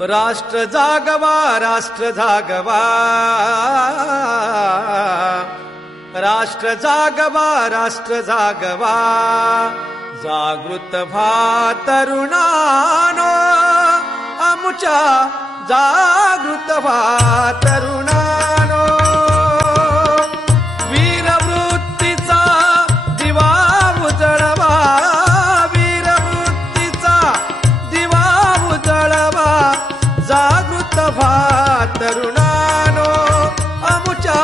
राष्ट्र जागवा, राष्ट्र जागवा, राष्ट्र जागवा, राष्ट्र जागवा, जागृत व्हा तरुणानो, आमुच्या जागृत व्हा तरुणानो, वीरवृत्तीचा दिवा उजळवा, वीरवृत्तीचा दिवा उजळवा, जागृत व्हा तरुणानो, आमुच्या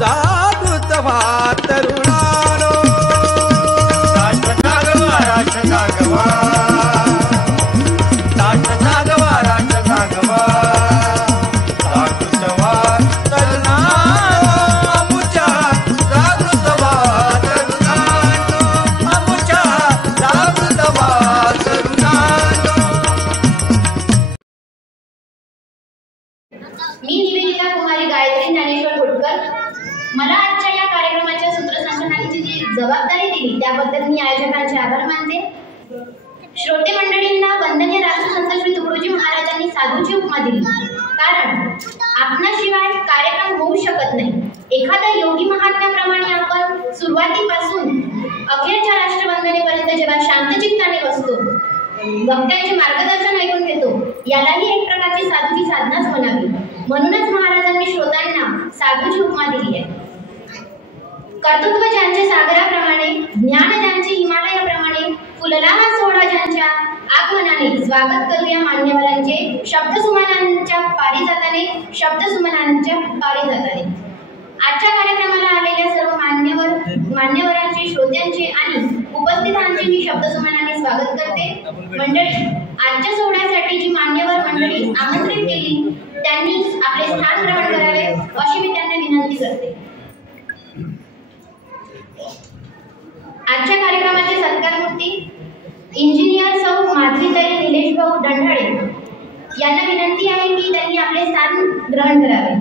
जागृत व्हा तरुणानो, राष्ट्र जागवा, राष्ट्र जागवा, राष्ट्र जागवा, राष्ट्र जागवा, जागृत व्हा तरुणानो, आमुच्या जागृत व्हा तरुणानो, आमुच्या जागृत व्हा तरुणानो. मी निवेदिता कुमारी गायत्री ज्ञानेश्वर होटकर. मला आजच्या या कार्यक्रमाच्या सूत्रसंचालनाची जी जबाबदारी दिली त्याबद्दल मी आयोजकांचे आभार मानते. श्रोते मंडळींना वंदनीय राष्ट्रसंत श्री तुकडोजी महाराजांनी साधूची उपमा दिली, कारण आपणाशिवाय कार्यक्रम होऊ शकत नाही. एखाद्या योगी महात्म्याप्रमाणे आपण सुरुवातीपासून अखेरच्या राष्ट्रवंदनेपर्यंत जेव्हा शांतचित्ताने बसतो, वक्त्यांचे मार्गदर्शन ऐकून घेतो, यालाही एक प्रकारची साधूची साधनाच म्हणावी. म्हणूनच महाराजांनी श्रोतांना साधूची उपमा दिली आहे. कर्तृत्व ज्यांचे सागराप्रमाणे, ज्ञान ज्यांचे हिमालयाप्रमाणे, फुलला हा सोहळा ज्यांच्या आगमनाने, स्वागत करूया मान्यवरांचे शब्दसुमनांच्या पारिजाताने, शब्दसुमनांच्या पारिजाताने. आजच्या कार्यक्रमाला आलेल्या सर्व मान्यवरांचे, श्रोत्यांचे आणि उपस्थितांचे मी शब्दसुमनाने स्वागत करते. मंडळी, आजच्या सोहळ्यासाठी जी मान्यवर मंडळी आमंत्रित केली त्यांनी आपले स्थान ग्रहण करावे अशी मी त्यांना विनंती करते. आजच्या कार्यक्रमाचे सत्कारमूर्ती इंजिनियर सौ माधवीताई निलेश भाऊ दंडाळे यांना विनंती आहे की त्यांनी आपले स्थान ग्रहण करावे.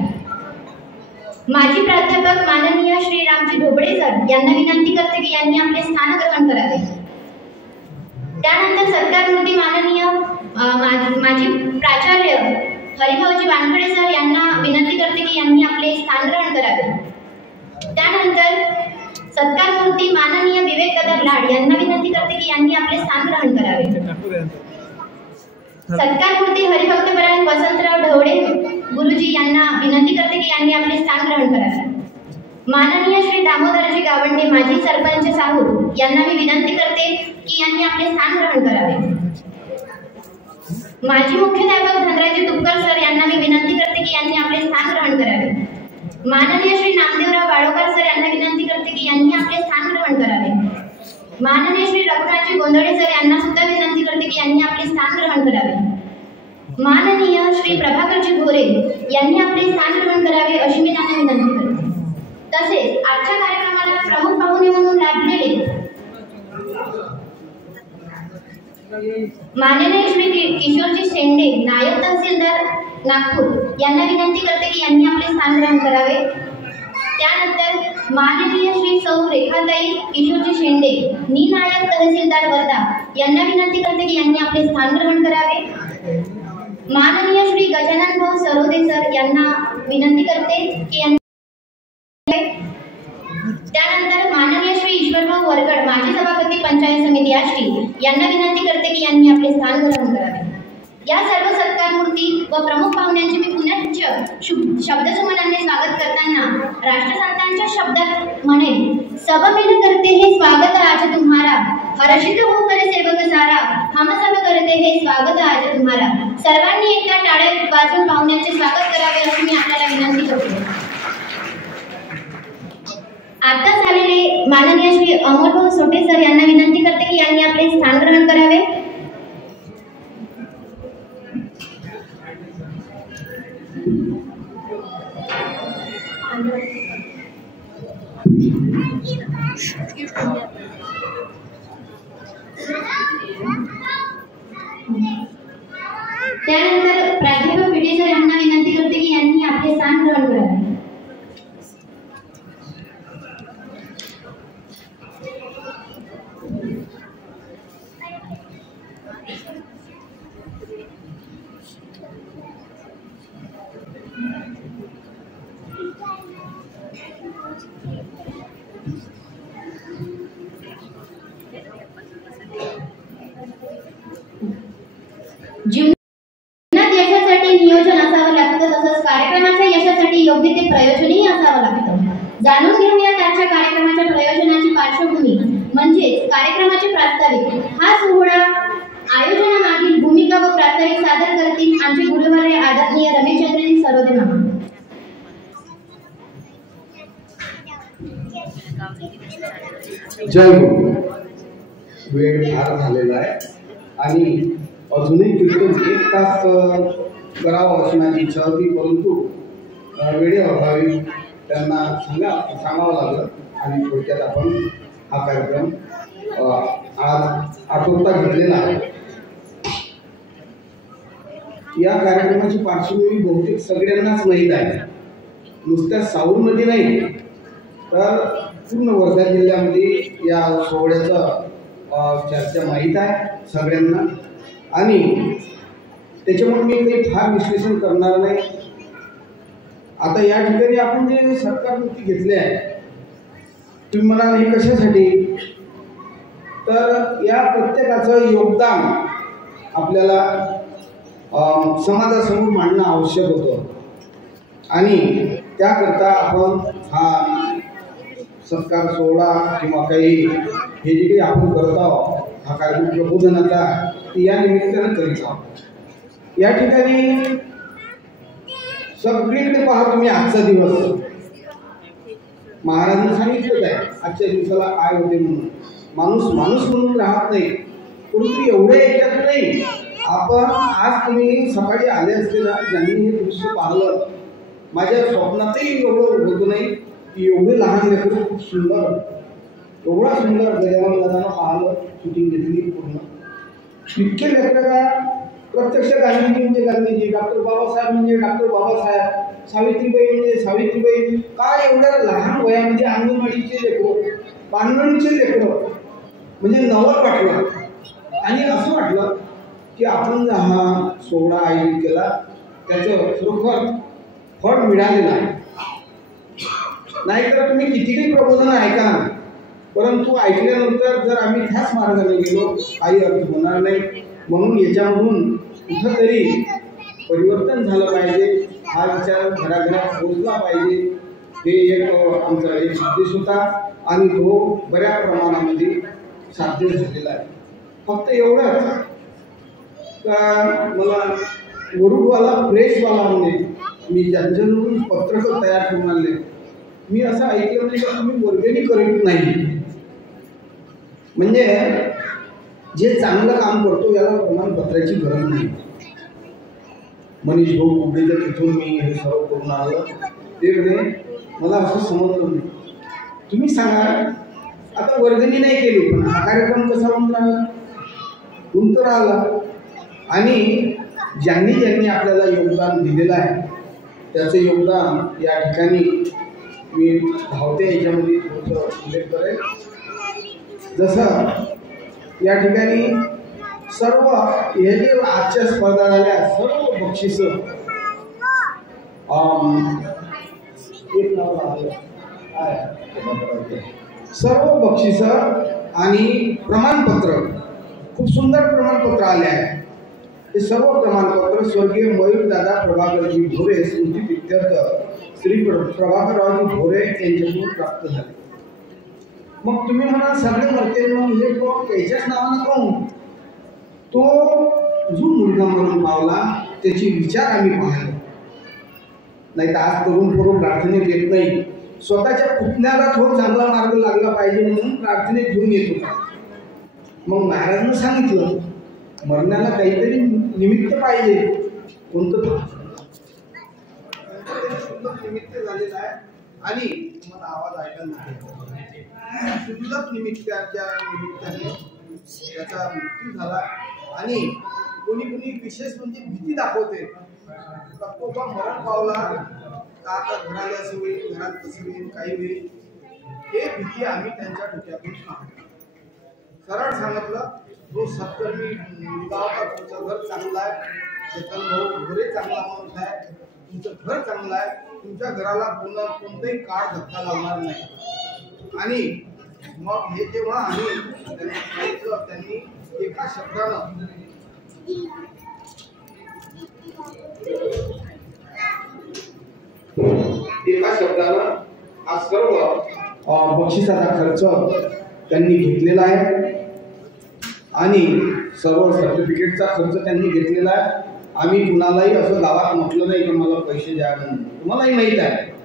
माजी प्राध्यापक माननीय श्री रामजी ढोबळे सर यांना विनंती करते की यांनी आपले स्थान ग्रहण करावे. त्यानंतर सत्कारमूर्ती माननीय माजी प्राचार्य हरिभाऊजी वानखडे सर यांना विनंती करते की यांनी आपले स्थान ग्रहण करावे. त्यानंतर सत्कारमूर्ती माननीय विवेक कदर लाड यांना विनंती करते की यांनी आपले स्थान ग्रहण करावे. सत्कारमूर्ती हरिभक्तपरायण वसंतराव ढवळे गुरुजी यांना विनंती करते की यांनी आपले स्थान ग्रहण करावे. माननीय श्री दामोदरजी गावंडे माजी सरपंच साहू यांना मी विनंती करते की यांनी आपले स्थान ग्रहण करावे. माजी मुख्याध्यापक धनराजी तुपकर सर यांना मी विनंती करते की यांनी आपले स्थान ग्रहण करावे. माननीय श्री नामदेवराव बाळोकर सर यांना विनंती करते की यांनी आपले स्थान ग्रहण करावे. माननीय श्री रघुनाथजी गोंधळे सर यांना सुद्धा विनंती करते की यांनी आपले स्थान ग्रहण करावे. माननीय श्री प्रभाकरजी घोरे यांनी आपले स्थान ग्रहण करावे अशी मी त्यांना विनंती करते. तसेच आजच्या कार्यक्रमाला प्रमुख पाहुणे म्हणून लाभलेले माननीय श्री किशोरजी शेंडे नायब तहसीलदार नागपूर यांना विनंती करते की यांनी आपले स्थान ग्रहण करावे. त्यानंतर माननीय श्री सौ रेखाताई किशोरजी शेंडे नायब तहसीलदार वर्धा यांना विनंती करते की यांनी आपले स्थान ग्रहण करावे. माननीय श्री गजानन भाऊ सरोदे सर यांना विनंती करते की यांनी. त्यानंतर माननीय श्री ईश्वरभाऊ वरकड माजी सभापती पंचायत समिती आष्टी यांना विनंती करते की यांनी आपले स्थान ग्रहण करावे. या सर्व सत्कारमूर्ती व प्रमुख पाहुण्यांचे मी पुनश्च शब्दसुमनाने स्वागत करताना राष्ट्रसंतांच्या शब्दात म्हणेन, सब मिल करते हे स्वागत आज तुम्हारा, हर्षित हो कर सेवक सारा, हम सब करते हे स्वागत आज तुम्हारा. सर्वांनी एकदा टाळ्या वाजवून पाहुण्यांचे स्वागत करावे अशी मी आपल्याला विनंती करते. आता झालेले माननीय श्री अमोलभाऊ सोटे सर यांना विनंती करते की यांनी आपले स्थान ग्रहण करावे. त्यानंतर प्राध्यापक पिटे सर यांना विनंती करते की यांनी आपले स्थान ग्रहण करावे. कार्यक्रमाचे प्रास्ताविक हा सोहळा आयोजनामागील भूमिका व प्रास्ताविक सादर करतील आमचे गुरुवर्य आदरणीय रमेशचंद्रजी सरोदे मामा. जय गुरु. वेळ फार झालेला आहे आणि अजूनही कीर्तन 1 तास करावं अशी माझी इच्छा होती, परंतु वेळेअभावी त्यांना सांगावं लागलं आणि थोडक्यात आपण हा कार्यक्रम आज आटोपता घेतलेला आहे. या कार्यक्रमाची पार्श्वभूमी बहुतेक सगळ्यांनाच माहीत आहे. नुसत्या साऊरमध्ये नाही तर पूर्ण वर्धा जिल्ह्यामध्ये या सोहळ्याचं चर्चा माहीत आहे सगळ्यांना आणि त्याच्यामुळे मी काही फार विश्लेषण करणार नाही. आता या ठिकाणी आपण जे सरकारमुक्ती घेतले आहे, तुम्ही म्हणाल हे कशासाठी, तर या प्रत्येकाचं योगदान आपल्याला समाजासमोर मांडणं आवश्यक होतं आणि त्याकरता आपण हा सत्कार सोहळा किंवा काही हे जे काही आपण करत आहोत हा कार्यक्रम प्रबोधनाचा या निमित्तानं करीत आहोत. या ठिकाणी सगळीकडे पहा तुम्ही आजचा दिवस. महाराजांनी सांगितलं आहे आजच्या दिवसाला काय होते म्हणून. माणूस माणूस म्हणून राहत नाही, परंतु एवढे याच्यात नाही. आपण आज तुम्ही सकाळी आले असते ना, ज्यांनी हे दृश्य पाहिलं, माझ्या स्वप्नातही एवढं होतं नाही की एवढे लहान लेकरं खूप सुंदर, एवढा सुंदर गजानन दादानं पाहिलं, शूटिंग घेतली पूर्ण. इतके लेकरं का प्रत्यक्ष गांधीजी म्हणजे गांधीजी, डॉक्टर बाबासाहेब म्हणजे डॉक्टर बाबासाहेब, सावित्रीबाई म्हणजे सावित्रीबाई. काय एवढ्या लहान वयामध्ये अंगणवाडीचे लेकरं, पानगणीचे लेकरं, म्हणजे नवल वाटलं आणि असं वाटलं की आपण हा सोहळा आयोजित केला त्याचं खरोखर फळ मिळालेलं आहे. नाहीतर तुम्ही कितीही प्रबोधन ऐका, परंतु ऐकल्यानंतर जर आम्ही त्याच मार्गाने गेलो काही अर्थ होणार नाही. म्हणून याच्यामधून कुठंतरी परिवर्तन झालं पाहिजे, हा विचार घराघरात पोचला पाहिजे. हे एक आमचा एक उद्देश होता आणि तो बऱ्या प्रमाणामध्ये साध्य झालेला आहे. फक्त एवढंच मला वरुडवाला प्रेसवाला म्हणजे मी ज्यांच्याकडून पत्रकं तयार करून आणले, मी असं ऐकलं नाही की तुम्ही वर्गणी करीत नाही. म्हणजे जे चांगलं काम करतो याला प्रमाणपत्राची गरज नाही. मनीष भाऊ कुबडेच्या तिथून मी हे सर्व करून आलं, ते म्हणे मला असं समजलं नाही. तुम्ही सांगा, आता वर्गणी नाही केली पण हा कार्यक्रम कसा म्हणून राहिला, कोणतं राहिला. आणि ज्यांनी ज्यांनी आपल्याला योगदान दिलेलं आहे त्याचं योगदान या ठिकाणी मी धावत्या याच्यामध्ये थोडंसं उल्लेख करेल. जसं या ठिकाणी सर्व हे जे आजच्या स्पर्धा झाल्या सर्व बक्षिसं सर्व बक्षिसं आणि प्रमाणपत्र, खूप सुंदर प्रमाणपत्र आले आहे. हे सर्व प्रमाणपत्र स्वर्गीय मयूरदादा प्रभाकरजी भोरे स्मृती प्रित्यर्थ श्री प्रभाकररावजी भोरे यांच्याकडून प्राप्त झाले. मग तुम्ही म्हणा सगळे मरते म्हणजे तो त्याच्याच नावानं पाहून तो जो मुलगा म्हणून पावला त्याचे विचार आम्ही पाहिले. नाही तर आज तरुण पोरं प्रार्थनेत येत नाही, स्वतःच्या पुतण्याला तो चांगला मार्ग लागला पाहिजे म्हणून प्रार्थनेत घेऊन येत होता. मग महाराजांनी सांगितलं मरण्याला काहीतरी निमित्त पाहिजे. कोणतं निमित्त झालेलं आहे आणि मला आवाज ऐकायला नाही. शुद्धक निमित्ताच्या निमित्ताने त्याचा मृत्यू झाला आणि कोणी कोणी विशेष म्हणजे भीती दाखवते तो मरण पावला का आता घराला असं होईल, घरात कसं होईल, काही होईल. हे भीती आम्ही त्यांच्या डोक्यातून काढतो. सरळ सांगितलं जो सत्कर्मी मुलगा होता, तुमचं घर चांगलं आहे, चेतन भाऊ घरे चांगला माणूस आहे, तुमचं घर चांगलं आहे, तुमच्या घराला कोणताही काळ धक्का लागणार नाही. आणि मग हे जेव्हा आम्ही त्यांना सांगितलं त्यांनी एका शब्दानं हा सर्व बक्षिसाचा खर्च त्यांनी घेतलेला आहे आणि सर्व सर्टिफिकेटचा खर्च त्यांनी घेतलेला आहे. आम्ही कुणालाही असं गावात म्हटलं नाही की मला पैसे द्या म्हणून. तुम्हालाही माहीत आहे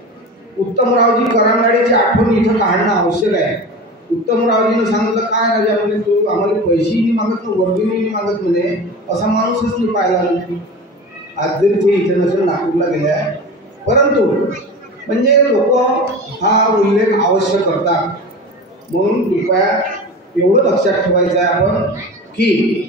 उत्तमरावजी करांगाडेची आठवण इथं काढणं आवश्यक आहे. उत्तमरावजीनं सांगितलं काय राजा म्हणजे तू आम्हाला पैसेही नाही मागत ना वर्गणीही नाही मागत म्हणे, असा माणूसच नाही पाहिला नाही. आज जरी ते इथे नसेल नागपूरला गेले आहे, परंतु म्हणजे लोक हा उल्लेख अवश्य करतात. म्हणून कृपया एवढं लक्षात ठेवायचं आहे आपण की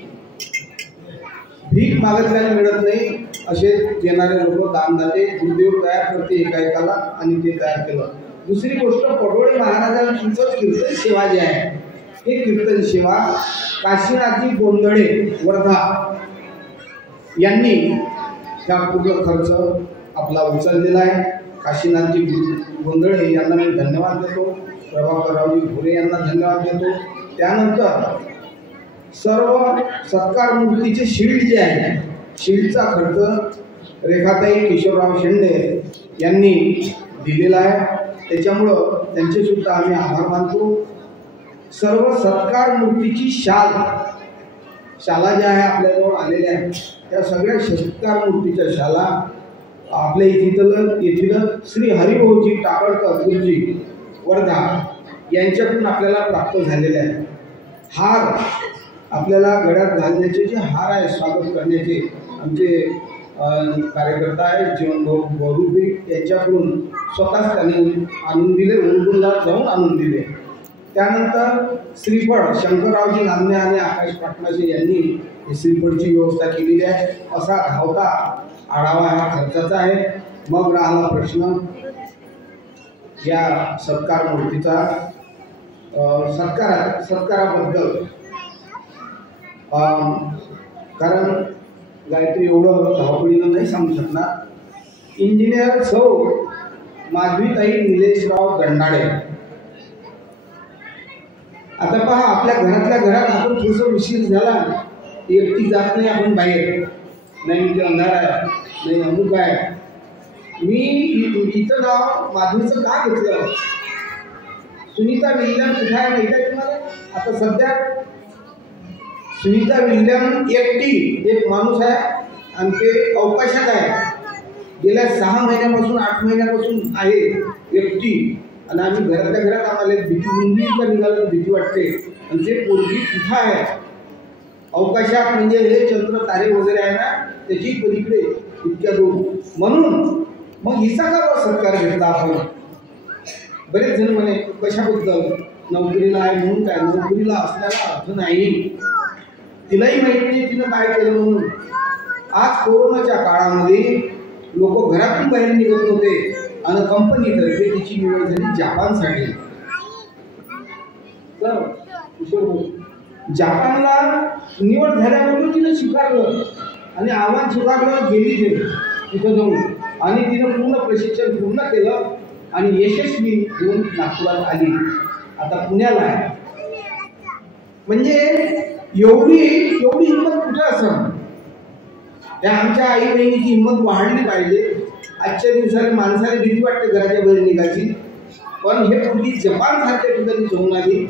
भीक मागितल्याने मिळत नाही असे देणारे लोक दानदाते गुरुदेव तयार करते एकाएकाला आणि ते तयार केलं. दुसरी गोष्ट पडोळे महाराजांचं कीर्तन सेवा जी आहे हे कीर्तन सेवा काशीनाथजी गोंधळे वर्धा यांनी हा पूर्ण खर्च आपला उचललेला आहे. काशीनाथजी गोंधळे यांना मी धन्यवाद देतो. प्रभाकररावजी घोरे यांना धन्यवाद देतो. त्यानंतर सर्व सत्कार मूर्तीचे शिल्ड जे आहे शिल्डचा खर्च रेखाताई किशोरराव शेंडे यांनी दिलेला आहे. त्याच्यामुळं त्यांचे सुद्धा आम्ही आभार मानतो. सर्व सत्कार मूर्तीची शाला ज्या आहे आपल्याजवळ आलेल्या आहेत त्या सगळ्या सत्कार मूर्तीच्या शाला आपल्या येथील श्री हरिभाऊजी टाकळकर गुरुजी वर्धा यांच्याकडून आपल्याला प्राप्त झालेले आहे. हार आपल्याला गळ्यात घालण्याचे जे हार आहे स्वागत करण्याचे आमचे कार्यकर्ता आहे जीवनभाऊ गौरुबी यांच्याकडून स्वतःच त्यांनी आणून दिले, उलगुंडला जाऊन आणून दिले. त्यानंतर श्रीफळ शंकररावजी नांदणे आणि आकाश पाटणाजी यांनी हे श्रीफळची व्यवस्था केलेली आहे. असा धावता आढावा हा खर्चाचा आहे. मग राहिला प्रश्न या सत्कार मूर्तीचा सत्काराबद्दल, कारण गायत्री एवढं धावपळीनं नाही सांगू शकणार. इंजिनियर सौ माधवीताई निलेशराव गंडाळे. आता पहा आपल्या घरातल्या घरात आपण थोडंसं उशीर झाला एकटी जात नाही आपण बाहेर, नाही म्हणजे अंधार आहे नाही अमुक आहे. मी इथं नाव माधवीचं का घेतलं, सुनीता विल्यम कुठे आहे माहिती आहे तुम्हाला? आता सध्या सुनीता विल्यम एकटी एक माणूस आहे आणि ते अवकाशात आहे. गेल्या 6 महिन्यापासून 8 महिन्यापासून आहे एकटी. आणि आम्ही घरातल्या घरात आम्हाला भीती मुंबई का निघालं भीती वाटते. आणि ते पोरगी तिथं आहे अवकाशात, म्हणजे हे चंद्र तारे वगैरे आहे ना त्याची पलीकडे इतक्या दूर. म्हणून मग हिचा का सत्कार घेतला आपण? बरेच जण म्हणे कशाबद्दल, नोकरीला आहे म्हणून काय? नोकरीला असल्याला अर्थ नाही. तिलाही माहिती नाही तिनं काय केलं म्हणून. आज कोरोनाच्या काळामध्ये लोक घरातून बाहेर निघत होते आणि कंपनीतर्फे तिची निवड झाली जापानसाठी. जापानला निवड झाल्याबरोबर तिनं स्वीकारलं आणि आव्हान स्वीकारलं, गेली ते तिथं जाऊन आणि तिनं पूर्ण प्रशिक्षण पूर्ण केलं आणि यशस्वी होऊन नागपुरात आली. आता पुण्याला आहे. म्हणजे एवढी हिंमत कुठं असं? त्या आमच्या आई बहिणीची हिंमत वाढली पाहिजे. आजच्या दिवसाला माणसाला भीती वाटते घराच्या बाहेर निघायची, पण हे पूर्वी जपान सारख्या ठिकाणी जाऊन आली.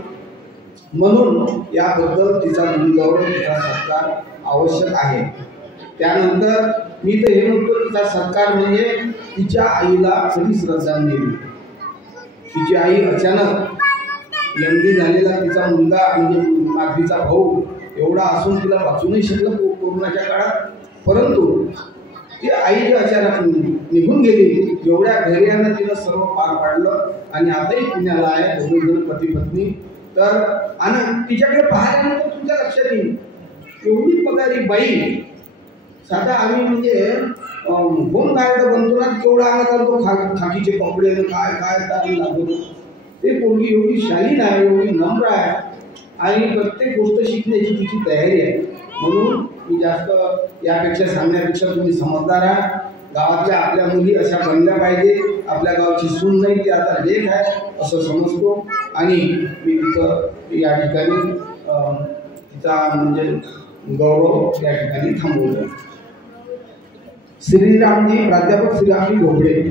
म्हणून याबद्दल तिचा मुलगौरव तिचा सत्कार आवश्यक आहे. त्यानंतर मी तर हे म्हणतो तिचा सत्कार म्हणजे तिच्या आईला कधी श्रद्धांजली. तिची आई अचानक MD झालेला तिचा मुलगा म्हणजे माधवीचा भाऊ एवढा असून तिला वाचूनही शकलं कोरोनाच्या काळात, परंतु ती आई अचानक निघून गेली. एवढ्या धैर्यानं तिनं सर्व पार पाडलं आणि आताही पुण्याला आहे दोघेजण पती पत्नी. तर आणि तिच्याकडे पाहिल्यानंतर तुमच्या लक्षात येईल एवढी पगारी बाई. साधा आम्ही म्हणजे होम गार्ड बनतो ना तेवढा आला चालतो खाकीचे कपडे काय काय काय लागतो. ते पोरगी एवढी शालीन आहे, एवढी नम्र आहे आणि प्रत्येक गोष्ट शिकण्याची तिची तयारी आहे. म्हणून मी जास्त यापेक्षा सांगण्यापेक्षा तुम्ही समजदार आहात. गावातल्या आपल्या मुली अशा बनल्या पाहिजे. आपल्या गावची सून नाही ती आता लेख आहे असं समजतो आणि मी तिचं या ठिकाणी तिचा म्हणजे गौरव या ठिकाणी थांबवतो. श्रीरामजी प्राध्यापक श्रीरामजी ढोबळे.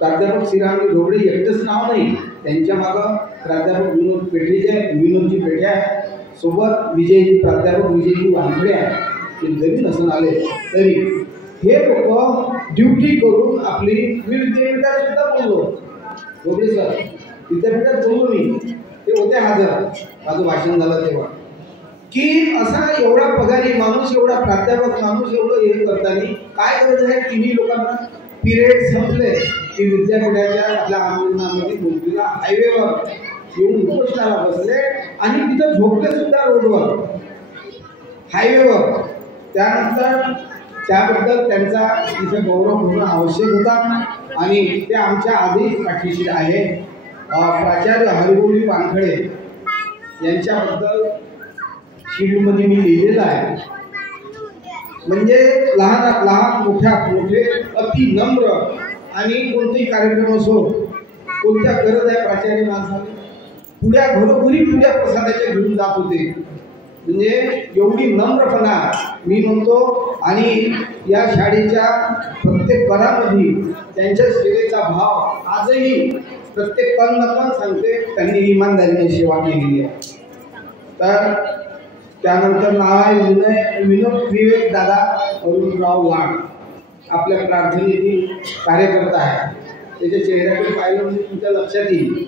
प्राध्यापक श्रीरामजी ढोबळे एकटंच नाव नाही, त्यांच्या मागं प्राध्यापक विनोदजी पेठे आहे, सोबत प्राध्यापक विजयजी वानखडे आहे. ते जरी नसून आले तरी हे लोक ड्युटी करून आपली, मी विद्यापीठात सुद्धा बोललो, बोलले सर विद्यापीठात बोललो मी, ते होते हजर, माझं भाषण झालं तेव्हा, की असा एवढा पगारी माणूस, एवढा प्राध्यापक माणूस एवढं हे करताना काय गरज आहे. टीव्ही लोकांना पिरियड संपले की विद्यापीठाच्या आपल्या आंदोलनामध्ये मुंबईला हायवेवर येऊन उपोषणाला बसले आणि तिथं झोपले सुद्धा रोडवर, हायवेवर. त्यानंतर त्याबद्दल त्यांचा तिथे गौरव होणं आवश्यक होता आणि ते आमच्या आधीच पाठीशी आहे. प्राचार्य हरिगोविंद वानखडे यांच्याबद्दल शीटमध्ये मी लिहिलेलं आहे. म्हणजे लहान मोठे अति नम्र आणि कोणतेही कार्यक्रम असो, कोणत्या गरज आहे प्राचार्य माणसाने घरोघरी पुढ्या प्रसादाच्या घेऊन जात होते. म्हणजे एवढी नम्रपणा मी म्हणतो. आणि या शाळेच्या प्रत्येक करामध्ये त्यांच्या सेवेचा भाव आजही प्रत्येक कण सांगते, त्यांनी इमानदारीने सेवा केलेली आहे. तर त्यानंतर नाव आहे विनोद विवेक दादा अरुणराव लाड, आपल्या प्रार्थनेतील कार्यकर्ता आहे. त्याच्या चेहऱ्याकडे पाहिलं म्हणजे तुमच्या लक्षात येईल,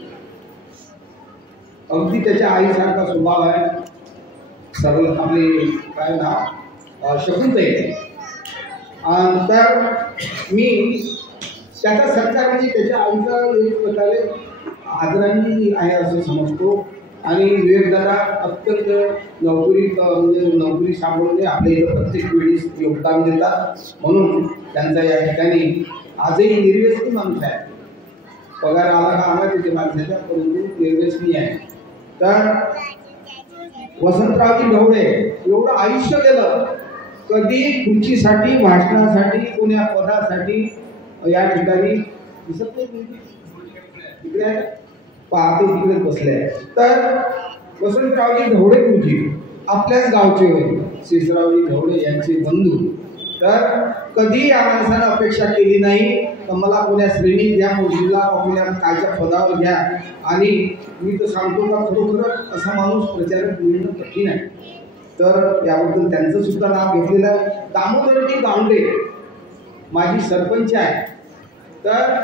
अगदी त्याच्या आईसारखा स्वभाव आहे. सर्व आपले काय नाव शकुंतई. तर मी त्याचा सत्कार म्हणजे त्याच्या आईचा एक प्रकारे आदरांजली आहे असं समजतो. आणि विवेकदादा अत्यंत नोकरी सांभाळून आपल्या इथं प्रत्येक वेळी योगदान देतात. म्हणून त्यांचा या ठिकाणी आजही निर्व्यसनी माणूस आहे. पगार आला का आला तिथे माणसाच्या, परंतु निर्व्यसनी आहे. तर वसंतरावजी ढवळे एवढं आयुष्य गेलं, कधी खुर्चीसाठी, भाषणासाठी, कोण्या पदासाठी या ठिकाणी दिसत नाही. तिकडे पाहते तिकडे बसले. तर वसंतरावजी ढवळे गुरुजी आपल्याच गावचे होते, शेषरावजी ढवळे यांचे बंधू. तर कधी या माणसानं अपेक्षा केली नाही तर मला कोण्या श्रेणीत घ्या, मोदीला कोण्या कायच्या पदावर घ्या. आणि मी तर सांगतो का खरोखरच असा माणूस प्रचारक मिळणं कठीण आहे. तर याबद्दल त्यांचं सुद्धा नाव घेतलेलं आहे. दामोदरजी गावंडे माजी सरपंच आहे. तर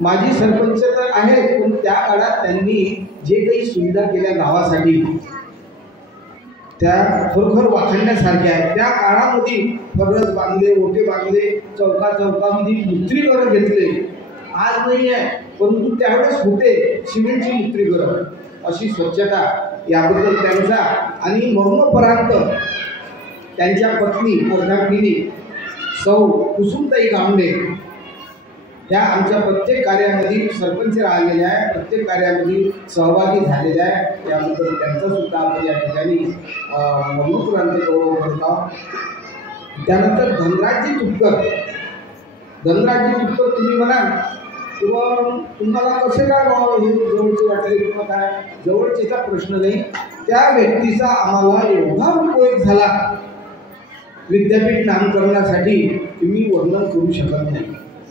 माजी सरपंच तर आहेत, पण त्या काळात त्यांनी जे काही सुविधा केल्या गावासाठी त्या खरोखर वाखाणण्यासारख्या आहेत. त्या काळामध्ये फरस बांधले, ओटे बांधले, चौकामध्ये मूत्रीघरं घेतले. आज नाही आहे, परंतु त्यावेळेस होते सिमेंटची मूत्रीघरं. अशी स्वच्छता याबद्दल त्यांचा. आणि मरणोपरांत त्यांच्या पत्नी वर्धापिनी सौ कुसुमताई गावंडे ह्या आमच्या प्रत्येक कार्यामध्ये सरपंच राहिलेल्या आहे, प्रत्येक कार्यामध्ये सहभागी झालेल्या आहे. याबद्दल त्यांचा सुद्धा आपण या ठिकाणी मरणोपरांत गौरव करत आहोत. त्यानंतर धनराजजी तुपकर तुम्ही म्हणाल किंवा तुम्हाला कसे काय हे जवळचे वाटले किंवा काय, जवळचेचा प्रश्न नाही. त्या व्यक्तीचा आम्हाला एवढा उपयोग झाला विद्यापीठ नामकरणासाठी की मी वर्णन करू शकत नाही.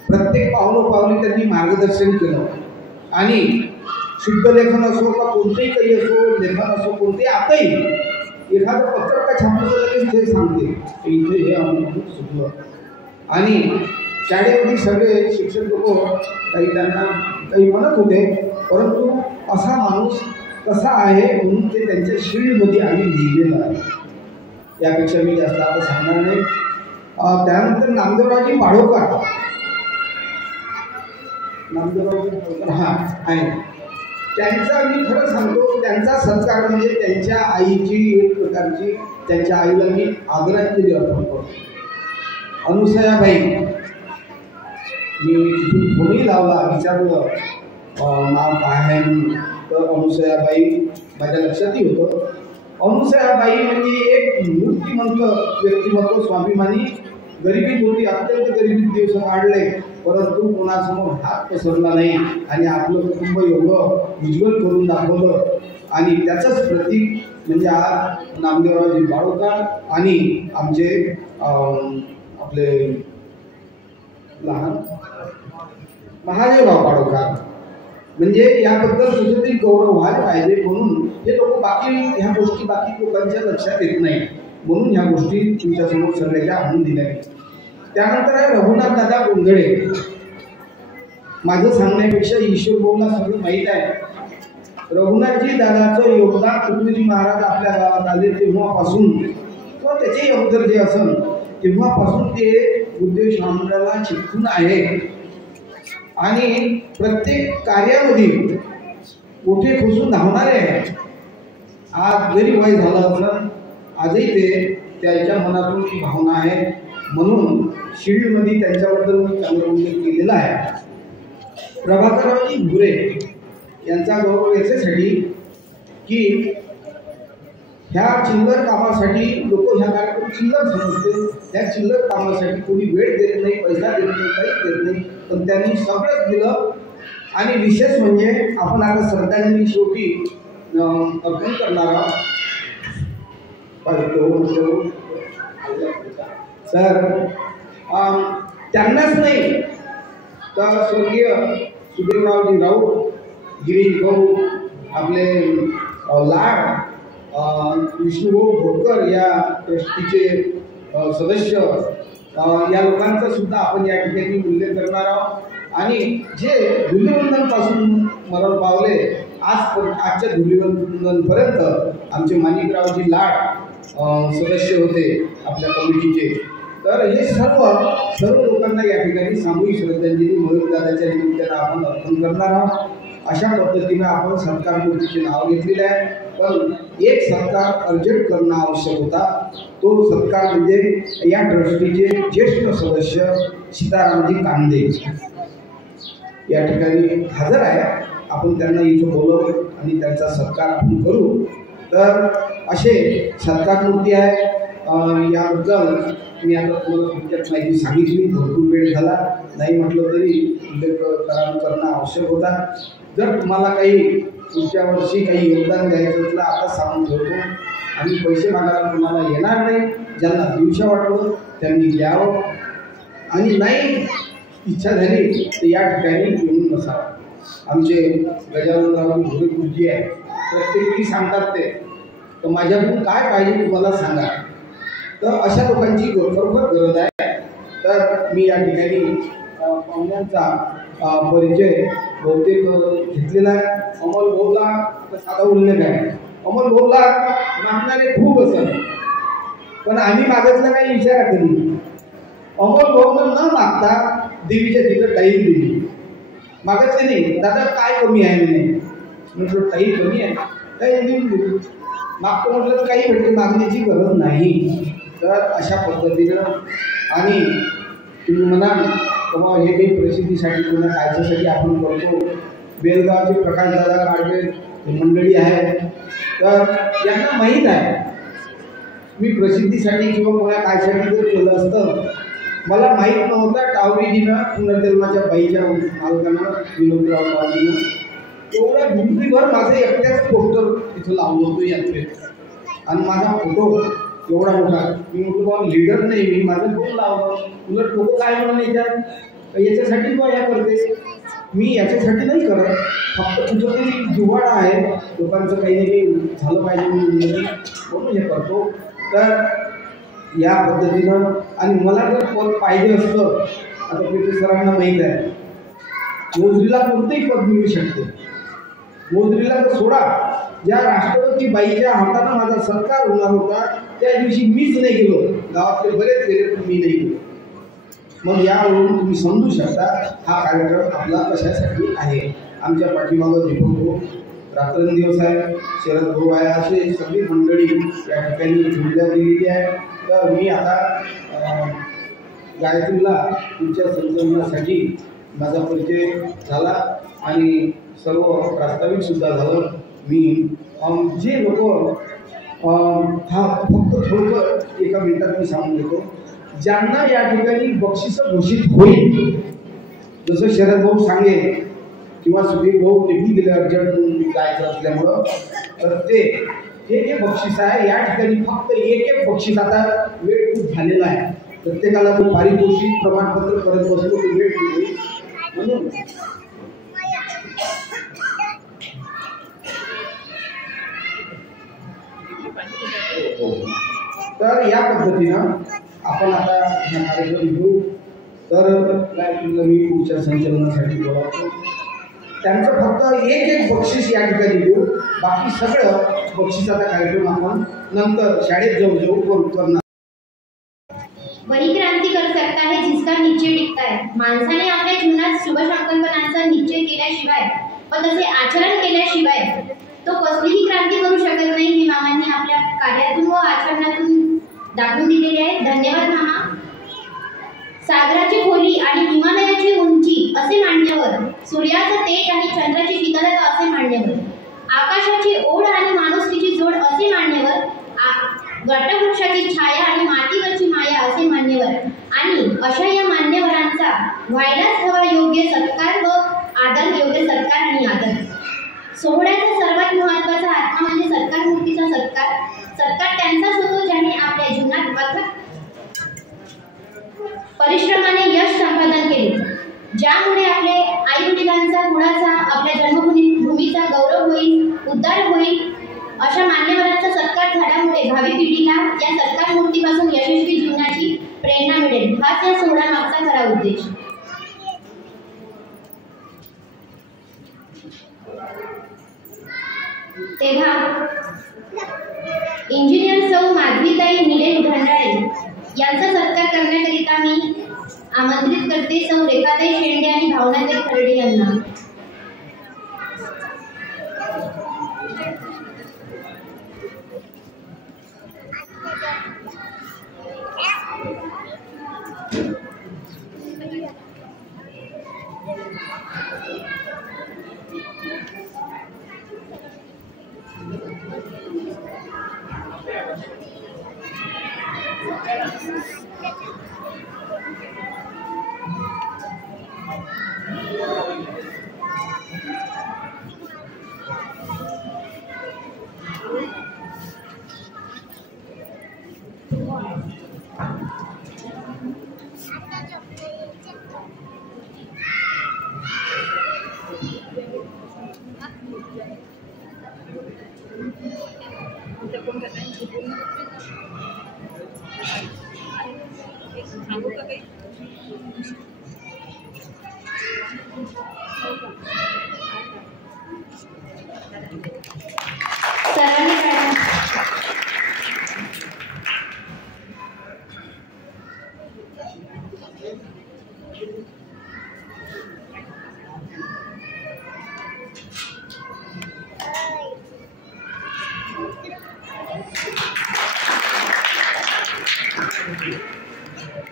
प्रत्येक पावलोपावली त्यांनी मार्गदर्शन केलं. आणि शुद्ध लेखन असो का कोणतेही काही असो, लेखन असो कोणतेही, आताही एखादं पत्रक का छापलं लगेच ते सांगते इथे हे आम्ही सुचलं. आणि शाळेमध्ये सगळे शिक्षक लोक काही त्यांना काही म्हणत होते, परंतु असा माणूस कसा आहे म्हणून ते त्यांच्या शील्डमध्ये आम्ही लिहिलेलं आहे. यापेक्षा मी जास्त आता सांगणार नाही. त्यानंतर नामदेवरावजी पाडोकर हां आहे. त्यांचा मी खरं सांगतो, त्यांचा सत्कार म्हणजे त्यांच्या आईची एक प्रकारची, त्यांच्या आईला मी आदरांजली अर्पण करतो. अनुसयाबाई, मी तिथून फोनही लावला, विचारलं नाव काय आहे म्हणून. तर अनुसयाबाई माझ्या लक्षातही होतं. अनुसयाबाई म्हणजे एक मूर्तिमंत व्यक्तिमत्व, स्वाभिमानी. गरिबीत होती, अत्यंत गरिबीत दिवस काढले, परंतु कोणासमोर हात पसरला नाही आणि आपलं कुटुंब एवढं उज्ज्वल करून दाखवलं. आणि त्याचंच प्रतीक म्हणजे आज नामदेवरावजी पाडोकर आणि आमचे आपले लहान महादेवराव पाडोकर. म्हणजे याबद्दल कुठेतरी गौरव व्हायला पाहिजे, म्हणून हे लोक बाकी ह्या गोष्टी बाकी लोकांच्या लक्षात येत नाही, म्हणून ह्या गोष्टी तुमच्यासमोर सगळ्याच्या आणून दिल्या. त्यानंतर आहे रघुनाथ दादा गोंधळे. माझं सांगण्यापेक्षा ईश्वर भाऊला सगळं माहीत आहे. रघुनाथजी दादाचं योगदान तुकडोजी महाराज आपल्या गावात आले तेव्हापासून किंवा त्याचे अगोदर जे असेल तेव्हापासून ते उद्देश आम्हाला चिकटून आहे आणि प्रत्येक कार्यामध्ये मोठे खुसून धावणारे आहे. आज जरी वय झालं असलं आजही ते त्यांच्या मनातून ती भावना आहे, म्हणून शिल्डमध्ये त्यांच्याबद्दल मी चांगला उल्लेख केलेला आहे. प्रभाकररावजी भुरे यांचा गौरव याच्यासाठी की ह्या चिल्लर कामासाठी लोक ह्या कार्यक्रम चिल्लर समजते, त्या चिल्लर कामासाठी कोणी वेळ देत नाही, पैसा देत नाही, काहीच देत नाही, पण त्यांनी सगळंच दिलं. आणि विशेष म्हणजे आपण आता श्रद्धांजली शेवटी अर्पण करणार आहोत. तर त्यांनाच नाही तर स्वर्गीय सुदेवरावजी राऊत, गिरीश भाऊ, आपले लाड, विष्णुभाऊ भोटकर या ट्रस्टीचे सदस्य, या लोकांचा सुद्धा आपण या ठिकाणी उल्लेख करणार आहोत. आणि जे धुलीवंदनपासून मरण पावले आजच्या धुलीवंदनपर्यंत आमचे माणिकरावजी लाड सदस्य होते आपल्या कमिटीचे. तर हे सर्व लोकांना या ठिकाणी सामूहिक श्रद्धांजली म्हणून दादाच्या निमित्तानं आपण अर्पण करणार आहोत. अशा पद्धतीनं आपण सत्कार मूर्तीचे नाव घेतलेले आहे, पण एक सत्कार अर्जंट करणं आवश्यक होता. तो सत्कार म्हणजे या ट्रस्टीचे ज्येष्ठ सदस्य सीतारामजी कांदे या ठिकाणी हजर आहे. आपण त्यांना इथं बोलवू आणि त्यांचा सत्कार आपण करू. तर असे सत्कार मूर्ती आहे. याबद्दल मी आता तुम्हाला थोडक्यात माहिती सांगितली, भरपूर वेळ झाला, नाही म्हटलं तरी उल्लेख करणं आवश्यक होता. जर तुम्हाला काही पुढच्या वर्षी काही योगदान द्यायचं असलं आता सांगून ठेवतो. आणि पैसे मागायला तुम्हाला येणार नाही. ज्यांना दिवशा वाटलं त्यांनी द्यावं आणि नाही इच्छा झाली तर या ठिकाणी येऊन बसावं. आमचे गजाननराव भोरे गुरुजी आहे, प्रत्येक वेळी सांगतात ते, तर माझ्याकडून काय पाहिजे तुम्हाला सांगा. तर अशा लोकांची खरोखर गरज आहे. तर मी या ठिकाणी पाहुण्यांचा परिचय बहुतेक घेतलेला आहे. अमोल भाऊला तर साधा उल्लेख आहे. अमोल भाऊला मागणारे खूप असत, पण आम्ही मागितलं काही विचारा कधी. अमोल भाऊनं न मागता देवीच्या तिथं टाईम दिली, मागतले नाही. दादा काय कमी आहे म्हणे, म्हटलं टाईम कमी आहे, काही देऊन दिली. मागतो म्हटलं तर काही भेटते, मागण्याची गरज नाही. तर अशा पद्धतीनं आणि तुम्ही म्हणाल किंवा हे काही प्रसिद्धीसाठी किंवा कायच्यासाठी आपण करतो. बेलगावचे प्रकाशदादा काढवे मंडळी आहे, तर यांना माहीत आहे मी प्रसिद्धीसाठी किंवा कोणा कायसाठी जर केलं असतं. मला माहीत नव्हतं टावरीजीनं पुनर्जन्माच्या बाईच्या मालकानं विनोदराव टावरीनं एवढ्या भिंतीभर माझं एकट्याच पोस्टर तिथं लावलं होतं यात्रेत. आणि माझा फोटो एवढा मोठा. मी म्हटलं बाबा लीडर नाही मी, माझं फोन लावलं. उलट लोक काय म्हणून याच्यासाठी तू या करते. मी याच्यासाठी नाही करत, फक्त तुझं तरी जिव्हाळा आहे, लोकांचं काही ना काही झालं पाहिजे म्हणून हे करतो. तर या पद्धतीनं आणि मला जर पद पाहिजे असतं, आता पेटे सरांना माहीत आहे मोजरीला कोणतंही पद मिळू शकते. मोजरीला तर सोडा, ज्या राष्ट्रपती बाईच्या हातानं माझा सत्कार होणार होता त्या दिवशी मीच नाही गेलो, गावातले बरेच गेले पण मी नाही गेलो. मग यावरून तुम्ही समजू शकता हा कार्यक्रम आपला कशासाठी आहे. आमच्या पाठीमागं दीपक भाऊ रात्रंदिवस आहे, शरद भाऊ आहे, असे सगळी मंडळी या ठिकाणी जोडल्या गेलेली आहे. तर मी आता गायत्रीला तुमच्या संचलनासाठी माझा परिचय झाला आणि सर्व प्रास्ताविकसुद्धा झालं. मी जे लोक हा फक्त थोडंसं एका मिनिटात मी सांगून देतो. ज्यांना या ठिकाणी बक्षिसं घोषित होईल, जसं शरद भाऊ सांगे किंवा सुधीर भाऊ निघून गेले अर्जंट जायचं असल्यामुळं, तर ते हे जे बक्षीस आहे या ठिकाणी फक्त एक बक्षीस, आता वेळ खूप झालेला आहे, प्रत्येकाला तो पारितोषिक प्रमाणपत्र करत बसलो वेळ होईल म्हणून हो. तर या पद्धतीनं आपण आता हा कार्यक्रम घेऊ. तर काय तुला मी पुढच्या संचलनासाठी बोलावतो. त्यांचं फक्त एक बक्षीस या ठिकाणी देऊ, बाकी सगळं बक्षिसाचा कार्यक्रम आपण नंतर शाळेत जाऊ करणार. वही क्रांती कर सकता है जिसका निश्चय टिकता है. माणसाने आपल्या जीवनात शुभ संकल्पनांचा निश्चय केल्याशिवाय व तसे आचरण केल्याशिवाय तो कसलीही क्रांती करू शकत नाही हे मामांनी आपल्या कार्यातून व आचरणातून दाखवून दिलेले आहे. धन्यवाद मामा. सागराची खोली आणि हिमालयाची उंची असे मांडण्यावर, सूर्याचं तेज आणि चंद्राची शीतलता असे मांडण्यावर, आकाशाची ओढ आणि माणुसकीची जोड असे मांडण्यावर, वटवृक्षाची छाया आणि मातीवरची माया असे मान्यवर आणि अशा या मान्यवरांचा व्हायलाच हवा योग्य सत्कार व आदर, योग्य सत्कार आणि आदर. सोहळ्याचा सर्वात महत्त्वाचा आत्मा म्हणजे सत्कार मूर्तीचा सत्कार. सत्कार त्यांचाच होतो ज्याने आपल्या जीवनात अथक परिश्रमाने यश संपादन केले, ज्यामुळे आपले आई वडिलांचा, कुळाचा, आपल्या जन्मभूमीचा गौरव होईल, उद्धार होईल. अशा मान्यवरांचा सत्कार झाल्यामुळे भावी पिढीला या सत्कार मूर्तीपासून यशस्वी जीवनाची प्रेरणा मिळेल. हाच या सोहळा मागचा खरा उद्देश. तेव्हा इंजिनियर सौ माधवीताई निलेश भंडाळे यांचा सत्कार करण्याकरिता मी आमंत्रित करते सौ रेखाताई शेंडे आणि भावनाताई खर्डे यांना.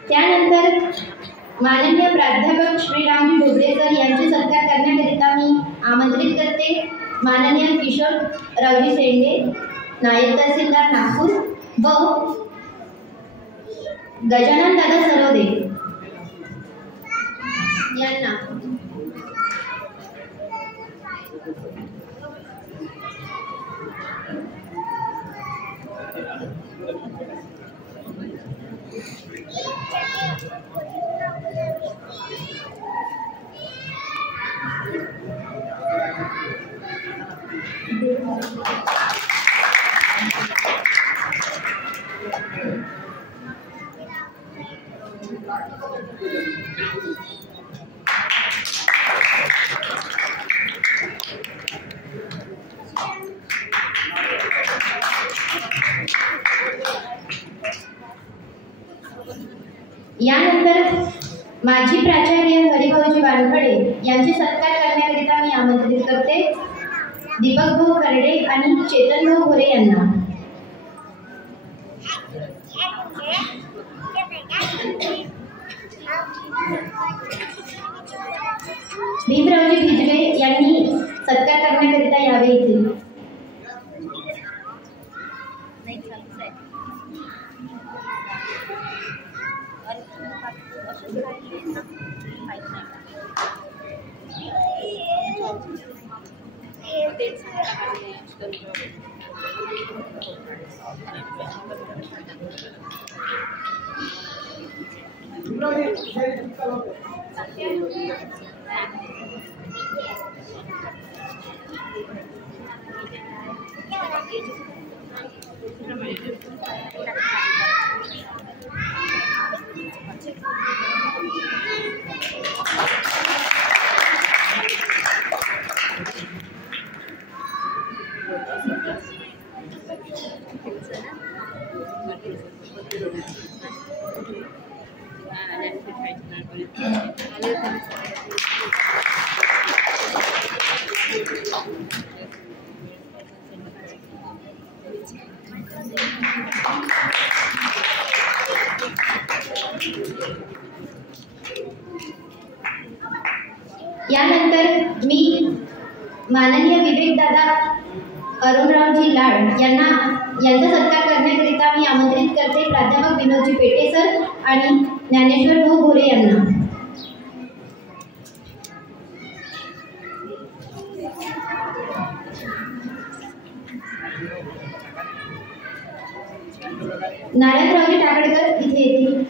त्यानंतर माननीय प्राध्यापक श्रीरामजी ढोबळे सर यांचे सत्कार करण्याकरिता मी आमंत्रित करते माननीय किशोर रावजी शेंडे, नायब तहसीलदार नागपूर व गजानन दादा सरोदे यांना. यानंतर माजी प्राचार्य हरिभाऊजी वानखडे यांचे सत्कार करण्याकरिता मी आमंत्रित करते दीपकभाऊ खर्डे आणि चेतनभाऊ घोरे यांना. भीमरावजी भिजवे यांनी सत्कार करण्याकरिता यावे इथे. यानंतर मी माननीय विवेकदादा अरुणरावजी लाड यांचा सत्कार करण्याकरिता मी आमंत्रित करते प्राध्यापक विनोदजी पेटे सर आणि ज्ञानेश्वर भाऊ भोरे यांना. नारायणरावजी टाकडकर इथे येतील.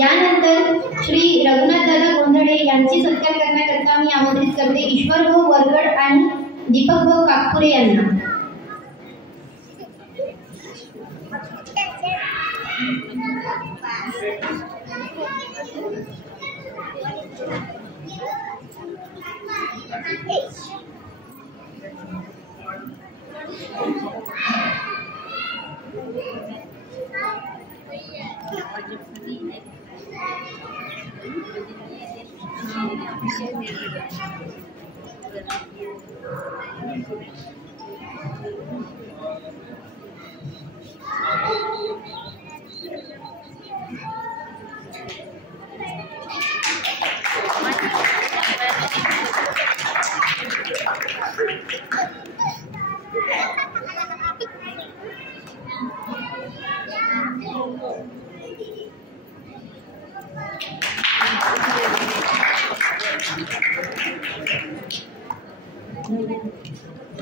यानंतर श्री रघुनाथदादा गोंधळे यांची सत्कार करण्याकरता मी आमंत्रित करते ईश्वरभाऊ वरगड आणि दीपकभाऊ काकपुरे यांना.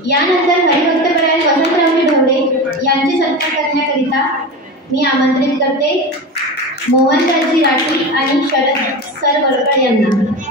यानंतर हरिभक्तपरायण वसंतरावजी ढवळे यांची सत्कार करण्याकरिता मी आमंत्रित करते मोहनदासजी राठी आणि शरद सर वरकड यांना.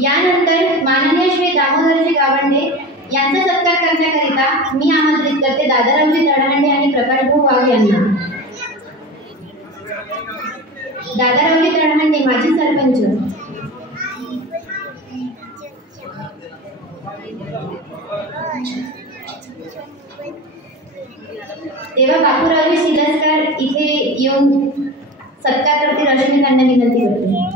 यानंतर माननीय श्री दामोदरजी गावंडे यांचा सत्कार करण्याकरिता मी आमंत्रित करते दादारावजी तळहांडे आणि प्रकाशभाऊ वाघ यांना. दादारावजी तळहांडे माजी सरपंच. तेव्हा बापूरावजी सिलस्कर इथे येऊन सत्कार करतील अशी मी त्यांना विनंती करते.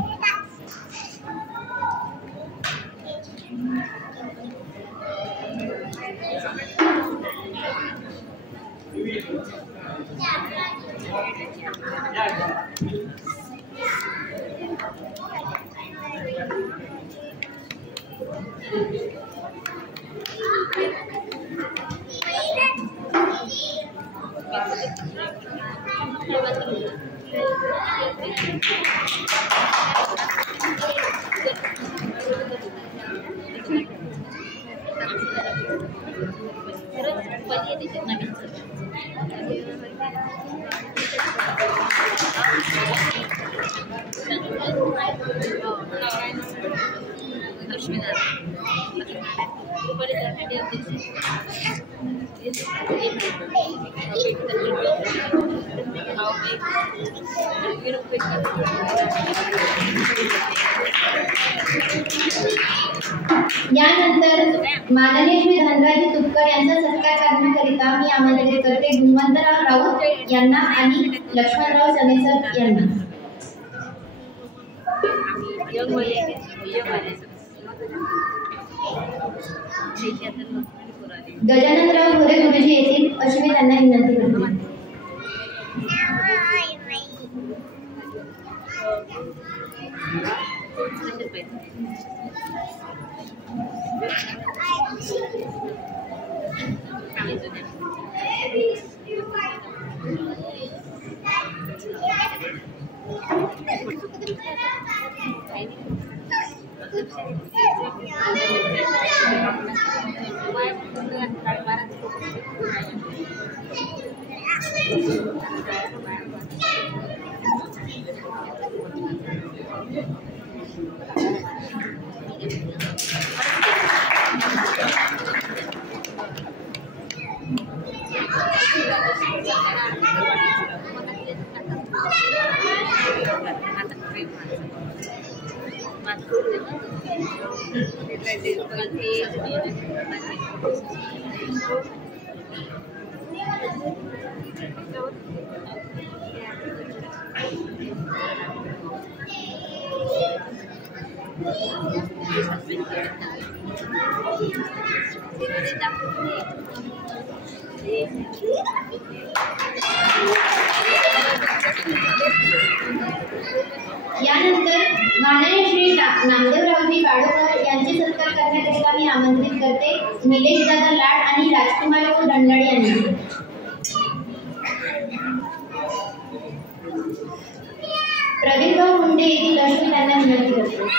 यानंतर माननीय श्री धनराजी तुपकर यांचा सत्कार करण्याकरिता मी आमंत्रित करते गुणवंतराव राऊत यांना आणि लक्ष्मणराव सनेसर यांना. गजाननराव घोरे गुरुजी येतील अशी मी त्यांना विनंती करते. यानंतर माननीय श्री नामदेवरावजी बाडोकर यांचे सत्कार करण्याकरिता मी आमंत्रित करते निलेश दादा लाड आणि राजकुमार दंडाळे यांना. प्रवीणभाऊ मुंडे येथील अशी त्यांना विनंती करते.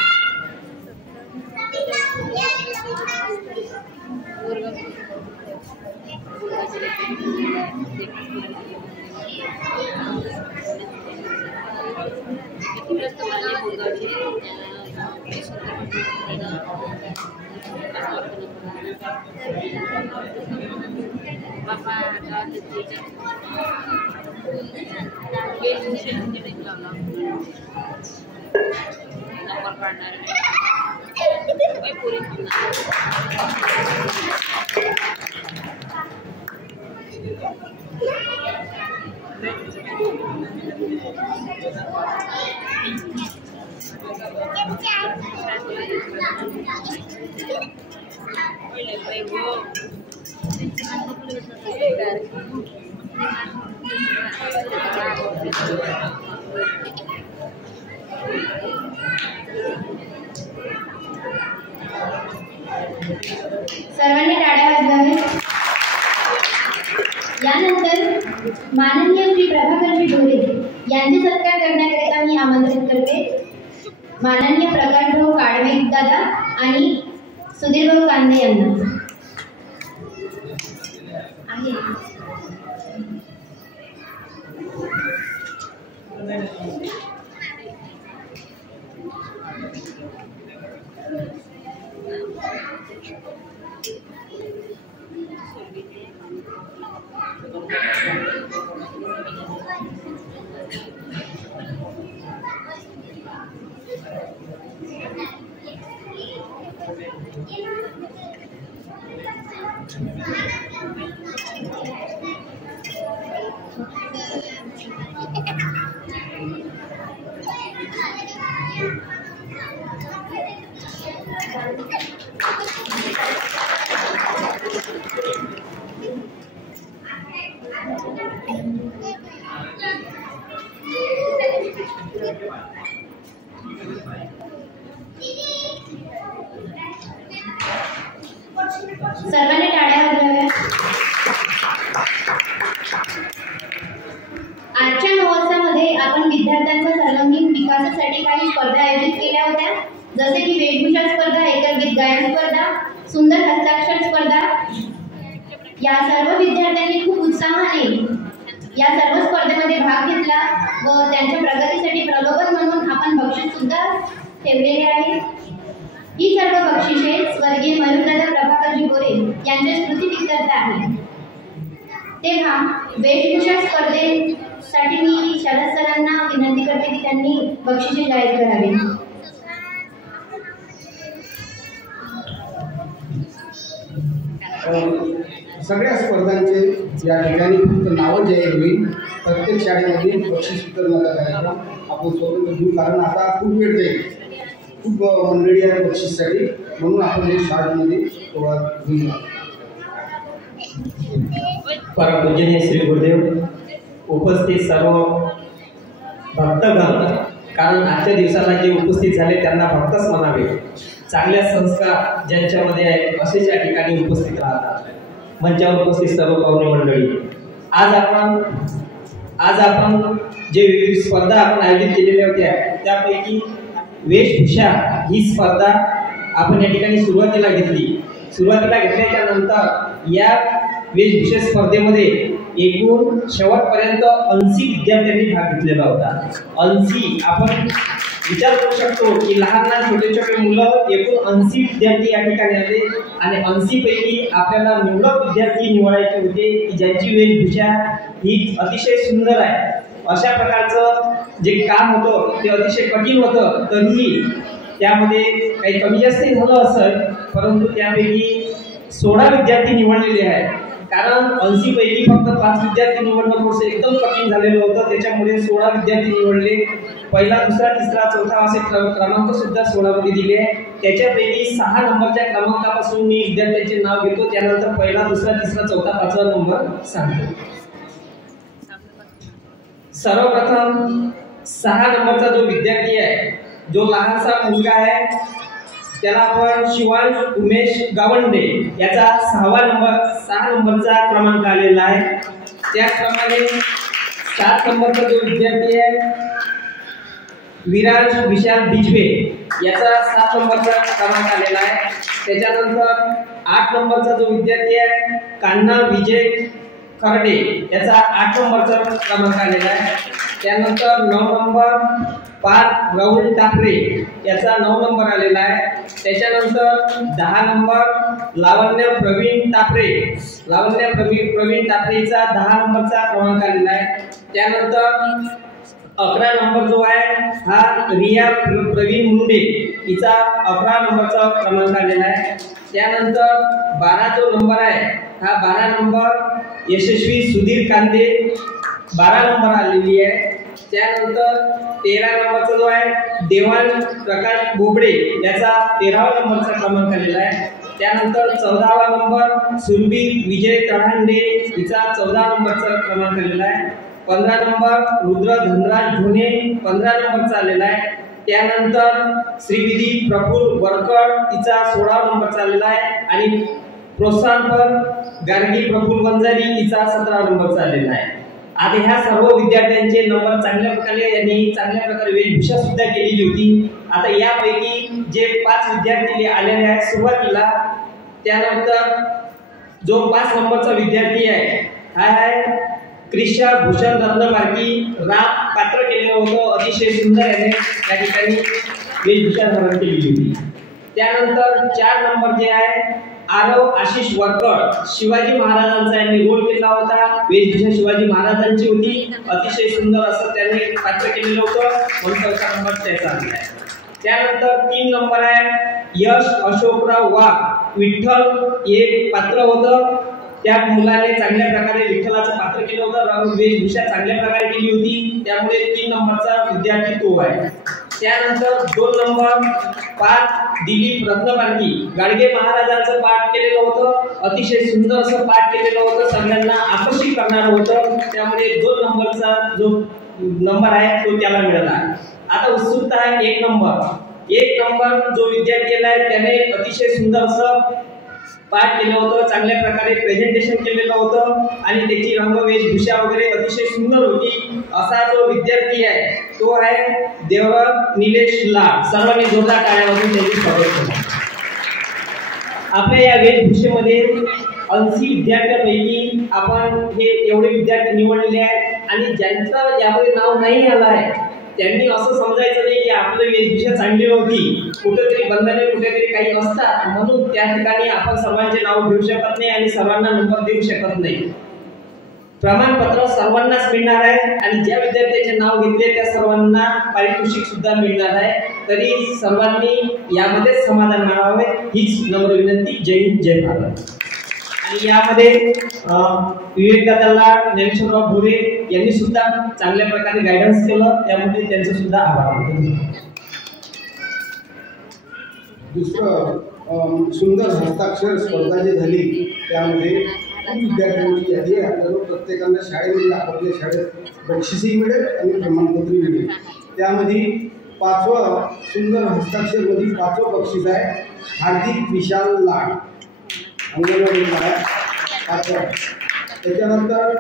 सर्वांनी टाळ्या वाजवाव्या. यानंतर माननीय श्री प्रभाकरजी ढोरे यांचे सत्कार करण्याकरिता मी आमंत्रित करते माननीय प्रकाशभाऊ काळवे दादा आणि सुधीरभाऊ कांदे यांना. सर्वांनी टाळ्या वाजवाव्या. आजच्या महोत्सवामध्ये आपण विद्यार्थ्यांच्या सर्वांगीण विकासासाठी काही स्पर्धा आयोजित केल्या होत्या, जसे की वेशभूषा स्पर्धा, एकलगीत गायन स्पर्धा, सुंदर हस्ताक्षर स्पर्धा. या सर्व विद्यार्थ्यांनी खूप उत्साहाने या सर्व स्पर्धेमध्ये भाग घेतला व त्यांच्या प्रगतीसाठी प्रलोभन म्हणून आपण बक्षीस सुद्धा ठेवलेले आहे. ही सर्व बक्षिसे स्वर्गीय मरुदादा प्रभाकरजी गोरे यांच्या स्मृतिप्रीत्यर्थ आहे. तेव्हा वेशभूषा स्पर्धेसाठी मी शरद सरांना विनंती करते की त्यांनी बक्षिसे जाहीर करावे. सगळ्या स्पर्धांचे या ठिकाणी फक्त नावं जाहीर होईल. प्रत्येक शाळेमध्ये बक्षीस वितरणाचा कार्यक्रम आपण स्वतंत्र घेऊ, कारण आता खूप वेळ जाईल, खूप मंडळी आहे बक्षीससाठी, म्हणून आपण हे शाळेमध्ये सुरुवात घेऊया. परमपूजनीय श्री गुरुदेव, उपस्थित सर्व भक्तगण, कारण आजच्या दिवसाला जे उपस्थित झाले त्यांना भक्तच म्हणावे. चांगल्या संस्कार ज्यांच्यामध्ये आहेत असेच या ठिकाणी उपस्थित राहतात. मंचावर उपस्थित सर्व पाहुणे मंडळी, आज आपण जे विविध स्पर्धा आपण आयोजित केलेल्या होत्या त्यापैकी वेशभूषा ही स्पर्धा आपण या ठिकाणी सुरुवातीला घेतल्याच्या नंतर या वेशभूषा स्पर्धेमध्ये एकूण शेवटपर्यंत 80 विद्यार्थ्यांनी भाग घेतलेला होता. 80 आपण विचार करू शकतो की लहान छोटे मुलं एकूण 80 विद्यार्थी या ठिकाणी आले आणि 80 पैकी आपल्याला निवडक विद्यार्थी निवडायचे होते की ज्यांची वेशभूषा ही अतिशय सुंदर आहे. अशा प्रकारचं जे काम होतं ते अतिशय कठीण होतं, तरीही त्यामध्ये काही कमी जास्त झालं असेल, परंतु त्यापैकी 16 विद्यार्थी निवडलेले आहेत. कारण 80 पैकी फक्त 5 विद्यार्थी निवडणं थोडंसं एकदम कठीण झालेलं होतं, त्याच्यामुळे 16 विद्यार्थी निवडले. पहिला, दुसरा, तिसरा, चौथा असे क्रमांक सुद्धा 16 मध्ये दिले. त्याच्यापैकी 6 नंबरच्या क्रमांकापासून मी विद्यार्थ्यांचे नाव घेतो, त्यानंतर पहिला, दुसरा, तिसरा, चौथा, 5वा नंबर सांगतो. सर्वप्रथम 6 नंबरचा जो विद्यार्थी आहे, जो लहानसा मुलगा आहे, त्याला आपण शिवांश उमेश गावंडे याचा 6 नंबरचा क्रमांक आलेला आहे. त्याचप्रमाणे 7 नंबरचा जो विद्यार्थी आहे विराज विशाल बिजवे याचा 7 नंबरचा क्रमांक आलेला आहे. त्याच्यानंतर 8 नंबरचा जो विद्यार्थी आहे कान्हा विजय खर्डे याचा 8 नंबरचा क्रमांक आलेला आहे. त्यानंतर 9 नंबर पार्थ राहुल टापरे याचा 9 नंबर आलेला आहे. त्याच्यानंतर 10 नंबर लावण्य प्रवीण टापरेचा 10 नंबरचा क्रमांक आलेला आहे. त्यानंतर 11 नंबर जो आहे हा रिया प्रवीण मुंडे हिचा 11 नंबरचा क्रमांक आलेला आहे. त्यानंतर 12 जो नंबर आहे हा 12 नंबर यशस्वी सुधीर कांदे 12 नंबर आलेली आहे. त्यानंतर 13 नंबरचा जो आहे देवांश प्रकाश बोबडे याचा 13वा नंबरचा क्रमांक आलेला आहे. त्यानंतर 14वा नंबर सुरभी विजय तळहांडे हिचा 14 नंबरचा क्रमांक आलेला आहे. 15 नंबर रुद्र धनराज ढोणे 15 नंबरचा आलेला आहे. त्यानंतर श्रीविधी प्रफुल्ल वरकड तिचा 16 नंबरचा आलेला आहे आणि प्रोत्साहनपर गार्गी प्रफुल्ल वंजारी हिचा 17 नंबरचा आलेला आहे. आता ह्या सर्व विद्यार्थ्यांचे नंबर चांगल्या प्रकारे वेशभूषा सुद्धा केलेली होती. आता यापैकी जे 5 विद्यार्थी आलेले आहेत सुरुवातीला, त्यानंतर जो 5 नंबरचा विद्यार्थी आहे हा आहे क्रिशा भूषण रत्नबारकी राम पात्र केलेलं होतं. अतिशय सुंदर याने त्या ठिकाणी वेशभूषा धारण केलेली होती. त्यानंतर 4 नंबर जे आहे आरव आशिष वरकड शिवाजी महाराजांचा यांनी रोल केला होता. वेशभूषा शिवाजी महाराजांची होती. अतिशय सुंदर असं त्यांनी पात्र केलेलं होतं, म्हणून 4 नंबर त्याचा आहे. त्यानंतर 3 नंबर आहे यश अशोकराव वाघ विठ्ठल हे पात्र होतं. त्या मुलाने चांगल्या प्रकारे विठ्ठलाचं पात्र केलं होतं. वेशभूषा चांगल्या प्रकारे केली होती, त्यामुळे 3 नंबरचा विद्यार्थी तो आहे. त्यानंतर 2 नंबर पाठ दिलीप रत्नबारकी गाडगे महाराजांचं पाठ केलेलं होतं. अतिशय सुंदर असं पाठ केलेलं होतं, सगळ्यांना आकर्षित करणारं होतं, त्यामुळे 2 नंबरचा जो नंबर आहे तो त्याला मिळाला. आता उत्सुकता आहे 1 नंबर जो विद्यार्थी आहे त्याने अतिशय सुंदर असं पाठ केलं होतं, चांगल्या प्रकारे प्रेझेंटेशन केलेलं होतं आणि त्याची रंग वेशभूषा वगैरे अतिशय सुंदर होती. असा जो विद्यार्थी आहे तो आहे देवराज निलेश लाड. सर्वांनी जोरदार टाळ्या वाजवून त्याचे स्वागत करा. आपल्या या वेशभूषेमध्ये 80 विद्यार्थ्यांपैकी आपण हे एवढे विद्यार्थी निवडलेले आहेत आणि ज्यांचं यामध्ये नाव नाही आलं आहे त्यांनी असं समजायचं नाही की आपली वेशभूषा चांगली नव्हती. कुठेतरी बंधने कुठेतरी काही असतात म्हणून त्या ठिकाणी आपण सर्वांचे नाव घेऊ शकत नाही आणि सर्वांना नंबर देऊ शकत नाही. प्रमाणपत्र सर्वांनाच मिळणार आहे आणि ज्या विद्यार्थ्याचे नाव घेतले त्या सर्वांना पारितोषिक सुद्धा मिळणार आहे. तरी सर्वांनी यामध्ये समाधान मानावे हीच नम्र विनंती. जय हिंद, जय भारत. आणि यामध्ये विवेक दादाला ज्ञानेश्वरराव भोरे यांनी सुद्धा चांगल्या प्रकारे गायडन्स केलं, त्यामुळे त्यांचे सुद्धा आभार मानतो. दुसरं सुंदर हस्ताक्षर स्पर्धा जी झाली त्यामध्ये विद्यार्थ्यांची यादी आपल्याला प्रत्येकाला शाळेमध्ये आपल्या शाळेत बक्षीसही मिळेल आणि प्रमाणपत्रही मिळेल. त्यामध्ये 5वं सुंदर हस्ताक्षरमध्ये 5वं बक्षीस आहे हार्दिक विशाल लाड, अंगणवाडी आहे 5वं. त्याच्यानंतर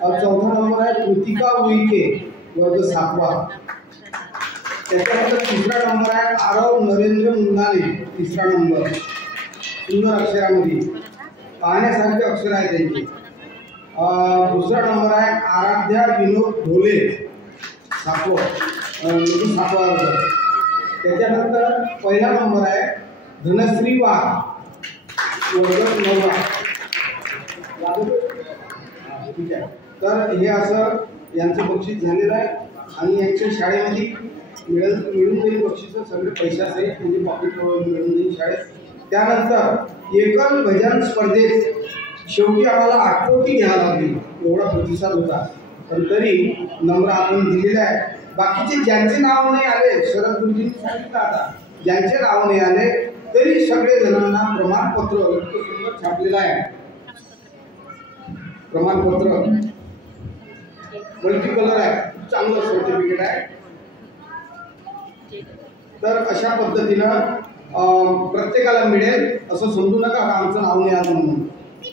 4था नंबर आहे कृतिका उईके, वर्ग 7वा. त्याच्यानंतर 3रा नंबर आहे आरव नरेंद्र मुंदाने, 3रा नंबर. सुंदर अक्षरामध्ये पाहण्यासारखे अक्षर आहे त्यांची. 2रा नंबर आहे आराध्या विनोद ढोले, 7वा वर्ग. त्याच्यानंतर 1ला नंबर आहे धनश्री वाघ, वर्ग 9वा. ठीक आहे. तर हे असं यांचं बक्षीस झालेलं आहे आणि यांच्या शाळेमध्ये मिळून जाईल बक्षीस, सगळे पैशासहित म्हणजे पॉकेटवर मिळून जाईल शाळेत. त्यानंतर एकल भजन स्पर्धेत शेवटी आम्हाला आठवटी घ्यावं लागली, एवढा प्रतिसाद होता. पण तरी नंबर आपण दिलेला आहे. बाकीचे ज्यांचे नाव नाही आले, शरद गुरुजींनी सांगितलं आता ज्यांचे नाव नाही आले तरी सगळे जणांना प्रमाणपत्र इतकं सुंदर छापलेलं आहे. प्रमाणपत्र मल्टी कलर आहे, चांगलं सर्टिफिकेट आहे. तर अशा पद्धतीनं प्रत्येकाला मिळेल असं समजू नका का आमचं नाव नाही आलं म्हणून.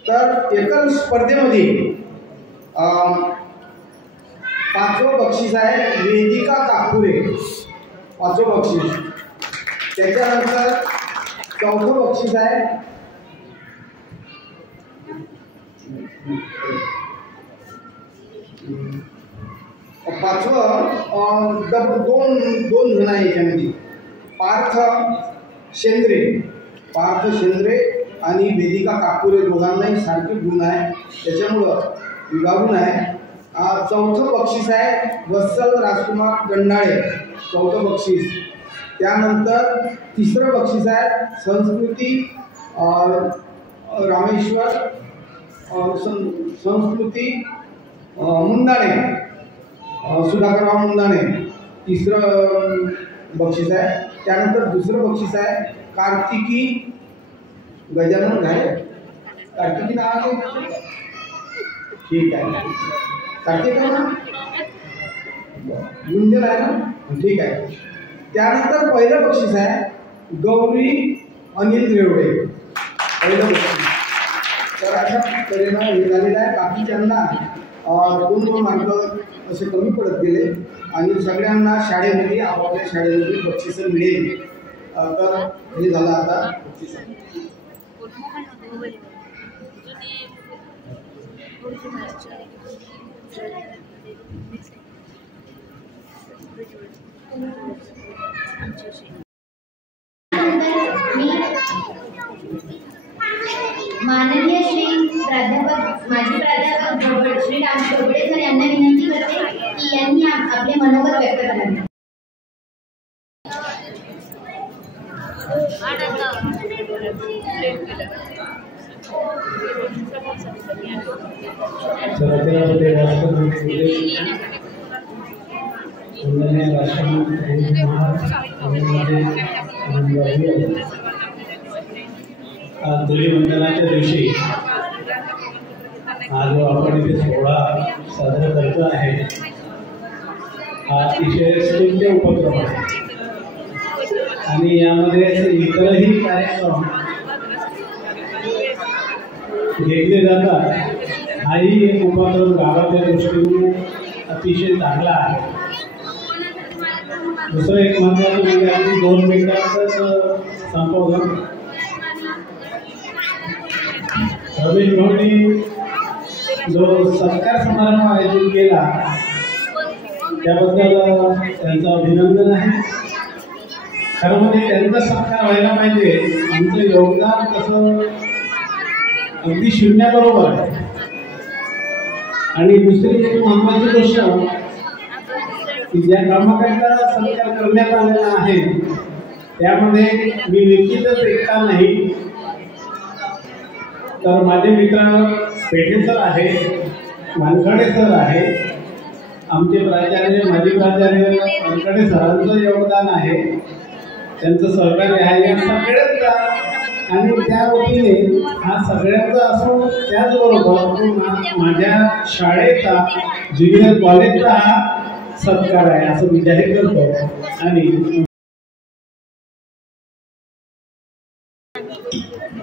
तर एकल स्पर्धेमध्ये 5वं बक्षीस आहे वेदिका काकुरे, 5वं बक्षीस. त्याच्यानंतर 4थं बक्षीस आहे 5वं दोन जण आहे याच्यामध्ये, पार्थ शेंद्रे आणि वेदिका काकुरे, दोघांनाही सारखे गुण आहे त्याच्यामुळं विभागून आहे. 4थं बक्षीस आहे वत्सल राजकुमार गंडाळे, 4थं बक्षीस. त्यानंतर 3रं बक्षीस आहे संस्कृती रामेश्वर संस्कृती मुंदाणे, सुधाकरराव मुंदाणे, 3रं बक्षीस आहे. त्यानंतर 2रं बक्षीस आहे कार्तिकी गजानन घाले, कार्तिकी नाव आहे. ठीक आहे, कार्तिक आहे ना, गुंजन आहे ना, ठीक आहे. त्यानंतर 1लं बक्षीस आहे गौरी अनिल रेवडे, 1लं बक्षीस. तर अशा तऱ्हेनं हे झालेलं आहे. बाकीच्यांना 2 मार्क असे कमी पडत गेले आणि सगळ्यांना शाळेमध्ये आपापल्या शाळेमध्ये बक्षीसं मिळेल. तर हे झालं आता बक्षीस. माननीय श्री प्राध्यापक माजी प्राध्यापक श्री राम चोपडे सर यांना विनंती करते की यांनी आपले मनोगत व्यक्त करावे. धुलीवंदनाच्या दिवशी हा जो आपण इथे सोहळा साजरा करतो आहे हा अतिशय स्तुत्य उपक्रम आहे आणि यामध्ये इतरही कार्यक्रम घेतले जातात हाही एक उपक्रम गावाच्या दृष्टीने अतिशय चांगला आहे. दुसरं एक महत्त्वाचं म्हणजे अगदी 2 मिनिटातच संपवलं. रमेश भाऊंनी जो सत्कार समारंभ आयोजित केला त्याबद्दल त्यांचं अभिनंदन आहे. खरं म्हणजे त्यांचा सत्कार व्हायला पाहिजे. आमचं योगदान तसं अगदी शून्याबरोबर आहे. आणि दुसरी एक महत्त्वाची गोष्ट की ज्या कामाकरता सत्कार करण्यात आलेला आहे त्यामध्ये मी निश्चितच एकटा नाही तर माझे मित्र पेठे सर आहे, वानखडे सर आहे, आमचे प्राचार्य माजी प्राचार्य वानखडे सरांचं योगदान आहे, त्यांचं सहकार्य आहे या सगळ्यांचा. आणि त्या वतीने हा सगळ्यांचा असून त्याचबरोबर माझ्या शाळेचा ज्युनियर कॉलेजचा हा सत्कार आहे असं मी जाहीर करतो. आणि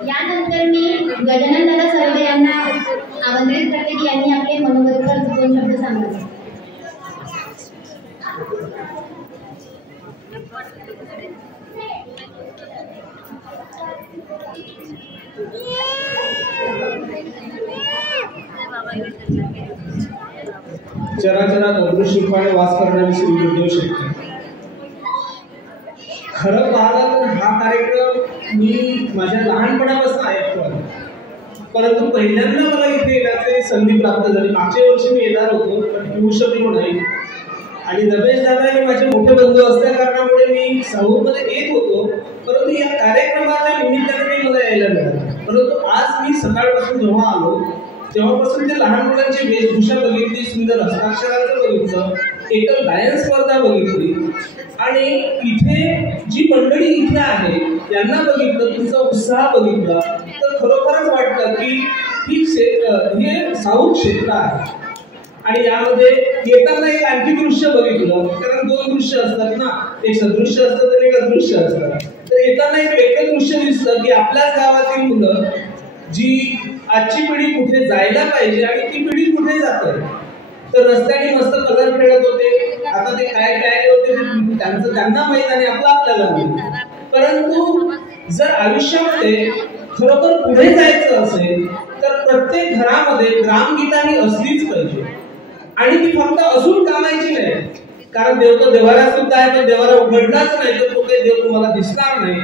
यानंतर मी गजानन दादा सर्वे यांना आमंत्रित करते की यांनी आपले मनोगत 2 शब्द सांगावे. चराचरात अदृश्यपणे वास करणारी श्री गुरुदेव शेट्टी. खरं पाहिलं तर हा कार्यक्रम मी माझ्या लहानपणापासून ऐकतो आहे, परंतु पहिल्यांदा मला इथे येण्याची संधी प्राप्त झाली. मागच्या वर्षी मी येणार होतो पण येऊ शकलो नाही. आणि रमेश दादा हे माझे मोठे बंधू असल्या कारणामुळे मी साऊरमध्ये येत होतो, परंतु या कार्यक्रमाच्या निमित्ताने मला यायला मिळालं. परंतु आज मी सकाळपासून जेव्हा आलो तेव्हापासून ते लहान मुलांची वेशभूषा बघितली, सुंदर हस्ताक्षराचं बघितलं, एकल गायन स्पर्धा बघितली आणि इथे जी मंडळी इथे आहे त्यांना बघितलं, तुमचा उत्साह बघितला तर खरोखरच वाटतं की हे साऊर क्षेत्र आहे. आणि यामध्ये येताना एक आणखी दृश्य बघितलं, कारण 2 दृश्य असतात ना, एक सदृश्य असतं तर एक अदृश्य असतं. तर येताना एक वेगळं दृश्य दिसतं की आपल्याच गावातील मुलं जी आजची पिढी कुठे जायला पाहिजे आणि ती पिढी कुठे जाते. तर रस्त्याने मस्त कलर खेळत होते, आता ते काय काय होते त्यांना माहित आणि आपल्याला माहित. परंतु जर आयुष्यामध्ये खरोखर पुढे जायचं असेल तर प्रत्येक घरामध्ये ग्रामगीता ही असलीच पाहिजे. आणि ती फक्त असून कामायची नाही, कारण देव तो देवारा सुद्धा आहे, पण देवारा उघडलाच नाही तर तो काही देव तुम्हाला दिसणार नाही.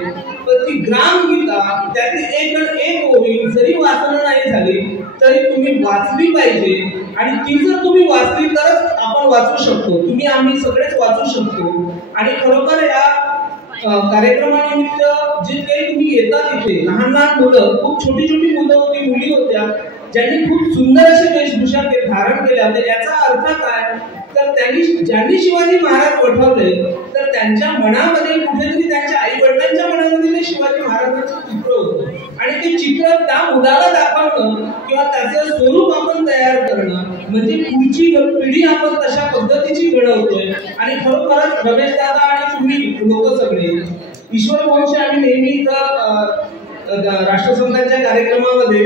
पण ती ग्रामगीता त्यातली एक ओवी जरी वाचन नाही झाली तरी तुम्ही वाचली पाहिजे. आणि ती जर तुम्ही वाचली तरच आपण वाचू शकतो, तुम्ही आम्ही सगळेच वाचू शकतो. आणि खरोखर या कार्यक्रमानिमित्त जे काही तुम्ही येतात इथे लहान लहान मुलं, खूप छोटी छोटी मुलं होती, मुली होत्या ज्यांनी खूप सुंदर अशी वेशभूषा धारण केल्या होत्या. याचा अर्थ काय तर ज्यांनी शिवाजी महाराज वठवले तर त्यांच्या मनामध्ये कुठेतरी त्यांच्या आई वडिलांच्या मनामध्ये ते शिवाजी महाराजांचं चित्र होतं. आणि ते चित्र त्या मुलाला दाखवणं किंवा त्याचं स्वरूप आपण तयार करणं म्हणजे पुढची पिढी आपण तशा पद्धतीची घडवतोय. आणि खरोखरच रमेश दादा आणि तुम्ही लोक सगळे ईश्वर वंश आम्ही नेहमी इथं राष्ट्रसंतांच्या कार्यक्रमामध्ये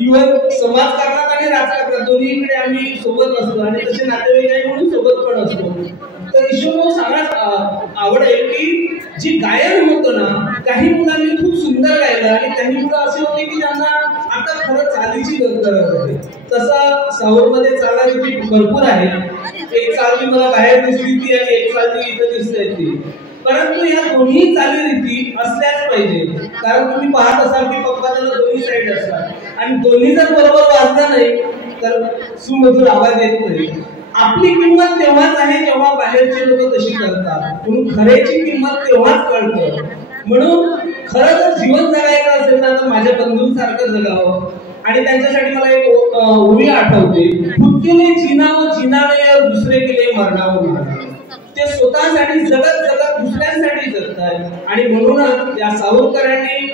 इव्हन समाजकारणात आणि राजकारणात दोन्हीकडे आम्ही सोबत असतो आणि तसे नातेवाईक आहे म्हणून सोबत पण असतो. तर ईश्वर सांगण्यास आवडेल की जी गायन होतं ना, काही मुलांनी खूप सुंदर गायलं आणि काही मुलं असे होते की त्यांना आता खरं चालीची गरज आहे. तसं साऊरमध्ये चालणारी भरपूर आहे. एक चालली मला बाहेर दिसली ती आणि एक चालली इथं दिसते ती, परंतु या दोन्ही चालीरीती असल्याच पाहिजे. कारण तुम्ही पाहत असाल की पप्पाला दोन्ही साईड असतात आणि दोन्ही जर बरोबर वाजला नाही तर सुमधुर आवाज येत नाही. आपली किंमत तेव्हाच आहे जेव्हा बाहेरचे लोक तशी करतात, म्हणून खरेची किंमत तेव्हाच कळतं. म्हणून खरं जर जीवन जगायचं असेल ना तर माझ्या बंधूंसारखं जगावं. आणि त्यांच्यासाठी मला एक ओवी आठवते, खुद केले जिनावं जिनाने दुसरे केले मरणावं मरणावं. ते स्वतःसाठी जगत दुसऱ्यांसाठी जगतात. आणि म्हणूनच या सावरकरांनी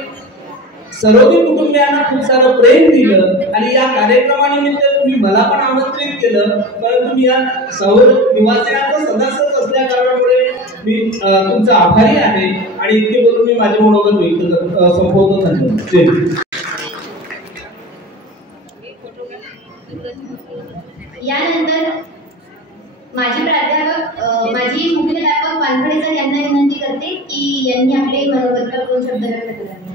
सर्वोदय कुटुंबियांना खूप सारं प्रेम दिलं आणि या कार्यक्रमानिमित्त तुम्ही मला पण आमंत्रित केलं. परंतु मी या साऊर निवासियांचा सदस्यच असल्या कारणामुळे मी तुमचा आभारी आहे. आणि इतके बोलून मी माझे मनोगत व्यक्त संपवतो. धन्यवाद. माझी मुख्याध्यापक वानखडे सर यांना विनंती करते की यांनी आपले मनोगत दोन शब्द व्यक्त करावे.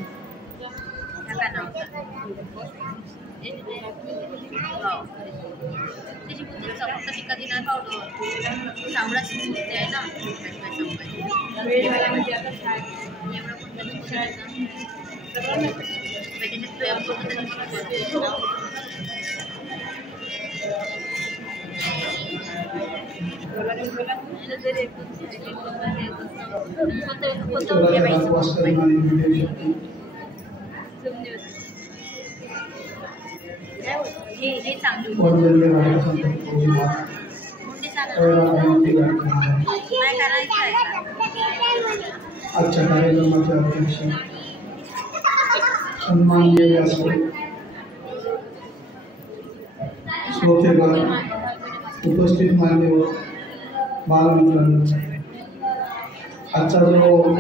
आजच्या कार्यक्रमाचे अध्यक्ष सन्माननीय व्यासपीठ, श्रोतेगण, उपस्थित मान्यवर, बालमित्रांनो, आजचा जो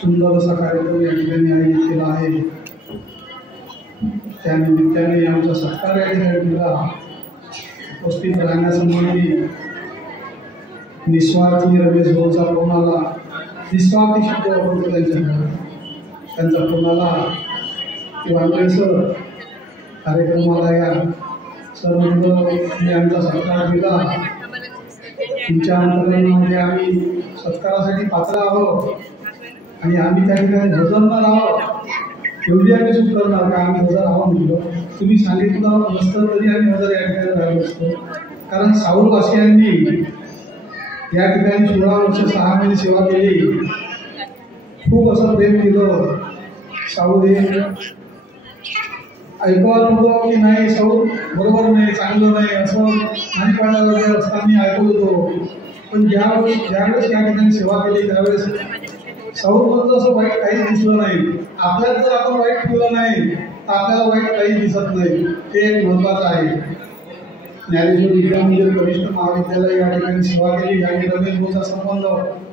सुंदर असा कार्यक्रम या ठिकाणी आयोजित केला आहे त्या निमित्ताने आमचा सत्कार या ठिकाणी केला. उपस्थित राहण्यासंबंधी निस्वार्थी रमेश भाऊचा फोन आला. निस्वार्थी शब्द वापरतो त्यांचा फोन आला की वानखडे सर कार्यक्रमाला या. सर म्हणलं मी आमचा सत्कार केला, तुमच्या अंतर्गतामध्ये आम्ही सत्कारासाठी पात्र आहोत आणि आम्ही त्या ठिकाणी हजरणार आहोत. एवढी आम्ही चूक करणार का? आम्ही हजर आहोत म्हटलं. तुम्ही सांगितलं नसतं तरी आम्ही हजर या ठिकाणी राहिलो असतो. कारण साऊरवासियांनी या ठिकाणी 16 वर्ष 6 महिने सेवा केली. खूप असं प्रेम केलं. साऊर हे ऐकवत होतो की नाही साऊर बरोबर नाही, चांगलं नाही असं नाणीपाड्यावर असताना ऐकत होतो. पण ज्यावेळेस या ठिकाणी सेवा केली त्यावेळेस साऊरबद्दल असं वाईट काहीच दिसलं नाही. आपल्यात जर आपण वाईट ठेवलं नाही तर आपल्याला वाईट काहीच दिसत नाही. हे एक महत्त्वाचं आहे. ज्ञानेश्वर विद्या मंदिर कनिष्ठ महाविद्यालय या ठिकाणी सेवा केली आणि रमेश भाऊचा संबंध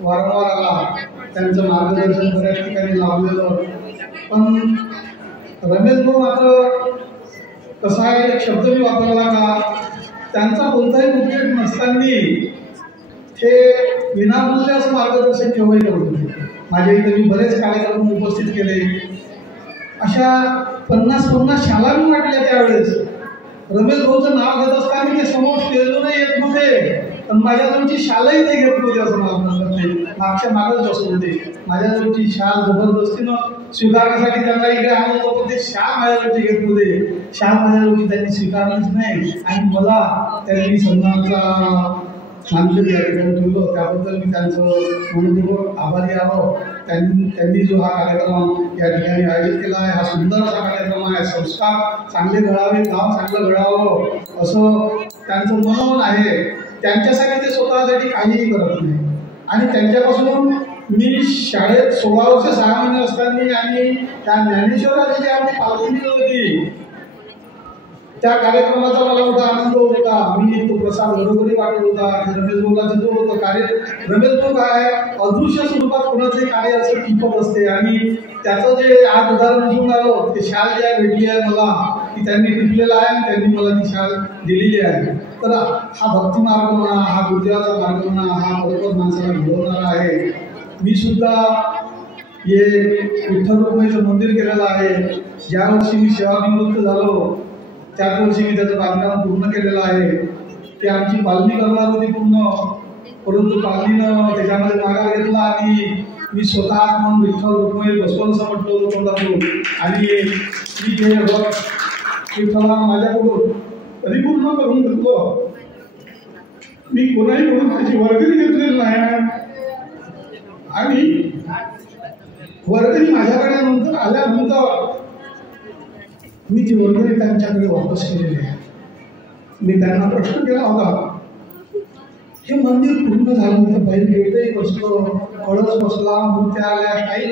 वारंवार आला. त्यांचं मार्गदर्शन बऱ्याच ठिकाणी लाभलेलं. पण रमेश भाऊ मात्र कसा आहे, एक शब्द मी वापरला का, त्यांचा कोणताही उद्देश नसताना हे विनामूल्य असं मार्गदर्शन केव्हाही करत होते. माझ्या इथे मी बरेच कार्यक्रम उपस्थित केले. अशा 50 शाळा मी वाटल्या त्यावेळेस. रमेश भाऊचं नाव घेत असताना ते समोर स्टेजवरही येत नव्हते, पण माझ्याजवळची शालही ते घेत नव्हते असं मला म्हणत नाही. मागच्या मागच बसत होते. माझ्याजवळची शाल जबरदस्तीनं स्वीकारण्यासाठी त्यांना इकडे आणलं होतं, पण ते शाल माझ्याजवळची घेत नव्हते. शाल माझ्याजवळची त्यांनी स्वीकारलीच नाही आणि मला त्यांनी सन्मानाचा मानकरी या ठिकाणी ठेवलं. त्याबद्दल मी त्यांचं मनपूर्वक आभारी आहो. त्यांनी जो हा कार्यक्रम या ठिकाणी आयोजित केला आहे, हा सुंदर असा कार्यक्रम आहे. संस्कार चांगले घडावे, गाव चांगलं घडावं असं त्यांचं मनोमन आहे. त्यांच्यासाठी ते स्वतःसाठी काहीही करत नाही. आणि त्यांच्यापासून मी शाळेत 16 वर्ष 6 महिने असताना आणि त्या ज्ञानेश्वराची जी आमची पालखी निघत होती त्या कार्यक्रमाचा मला मोठा आनंद होत होता. मी तो प्रसाद घरोघरी वाटत होता. रमेश भाऊला जो होतं कार्य, रमेश भाऊ काय अदृश्य स्वरूपात कोणाचे कार्य असं टिपत असते आणि त्याचं जे आज उदाहरण घेऊन आलो ते शाल जी आहे भेटली आहे मला, की त्यांनी टिपलेलं आहे आणि त्यांनी मला ती शाल दिलेली आहे. तर हा भक्ती मार्ग म्हणा, हा गुरुदेवाचा मार्ग म्हणा, हा बरोबर माणसाला घडवणारा आहे. मी सुद्धा हे विठ्ठल रुक्माईचं मंदिर केलेलं आहे. ज्या वर्षी मी सेवानिवृत्त झालो त्याच वर्षी मी त्याचं बांधकाम पूर्ण केलेलं आहे. ते आमची पालनी करणार होती पूर्ण, परंतु पालनीनं त्याच्यामध्ये मागा घेतला आणि मी स्वतः म्हणून विठ्ठल रुक्माई बसवलं असं म्हटलं होतं तोंडातून. आणि मी जे विठ्ठला माझ्याकडून परिपूर्ण करून घेतलं. मी कोणाहीकडून त्याची वर्गणी घेतलेली नाही आणि वर्गणी माझ्याकडे नंतर आल्यानंतर मी ती वर्गणी त्यांच्याकडे वापस केलेली आहे. मी त्यांना प्रश्न केला होता, हे मंदिर पूर्ण झालं होतं, बैल गेटही बसलो, कळस बसला, मूर्त्या आल्या, काही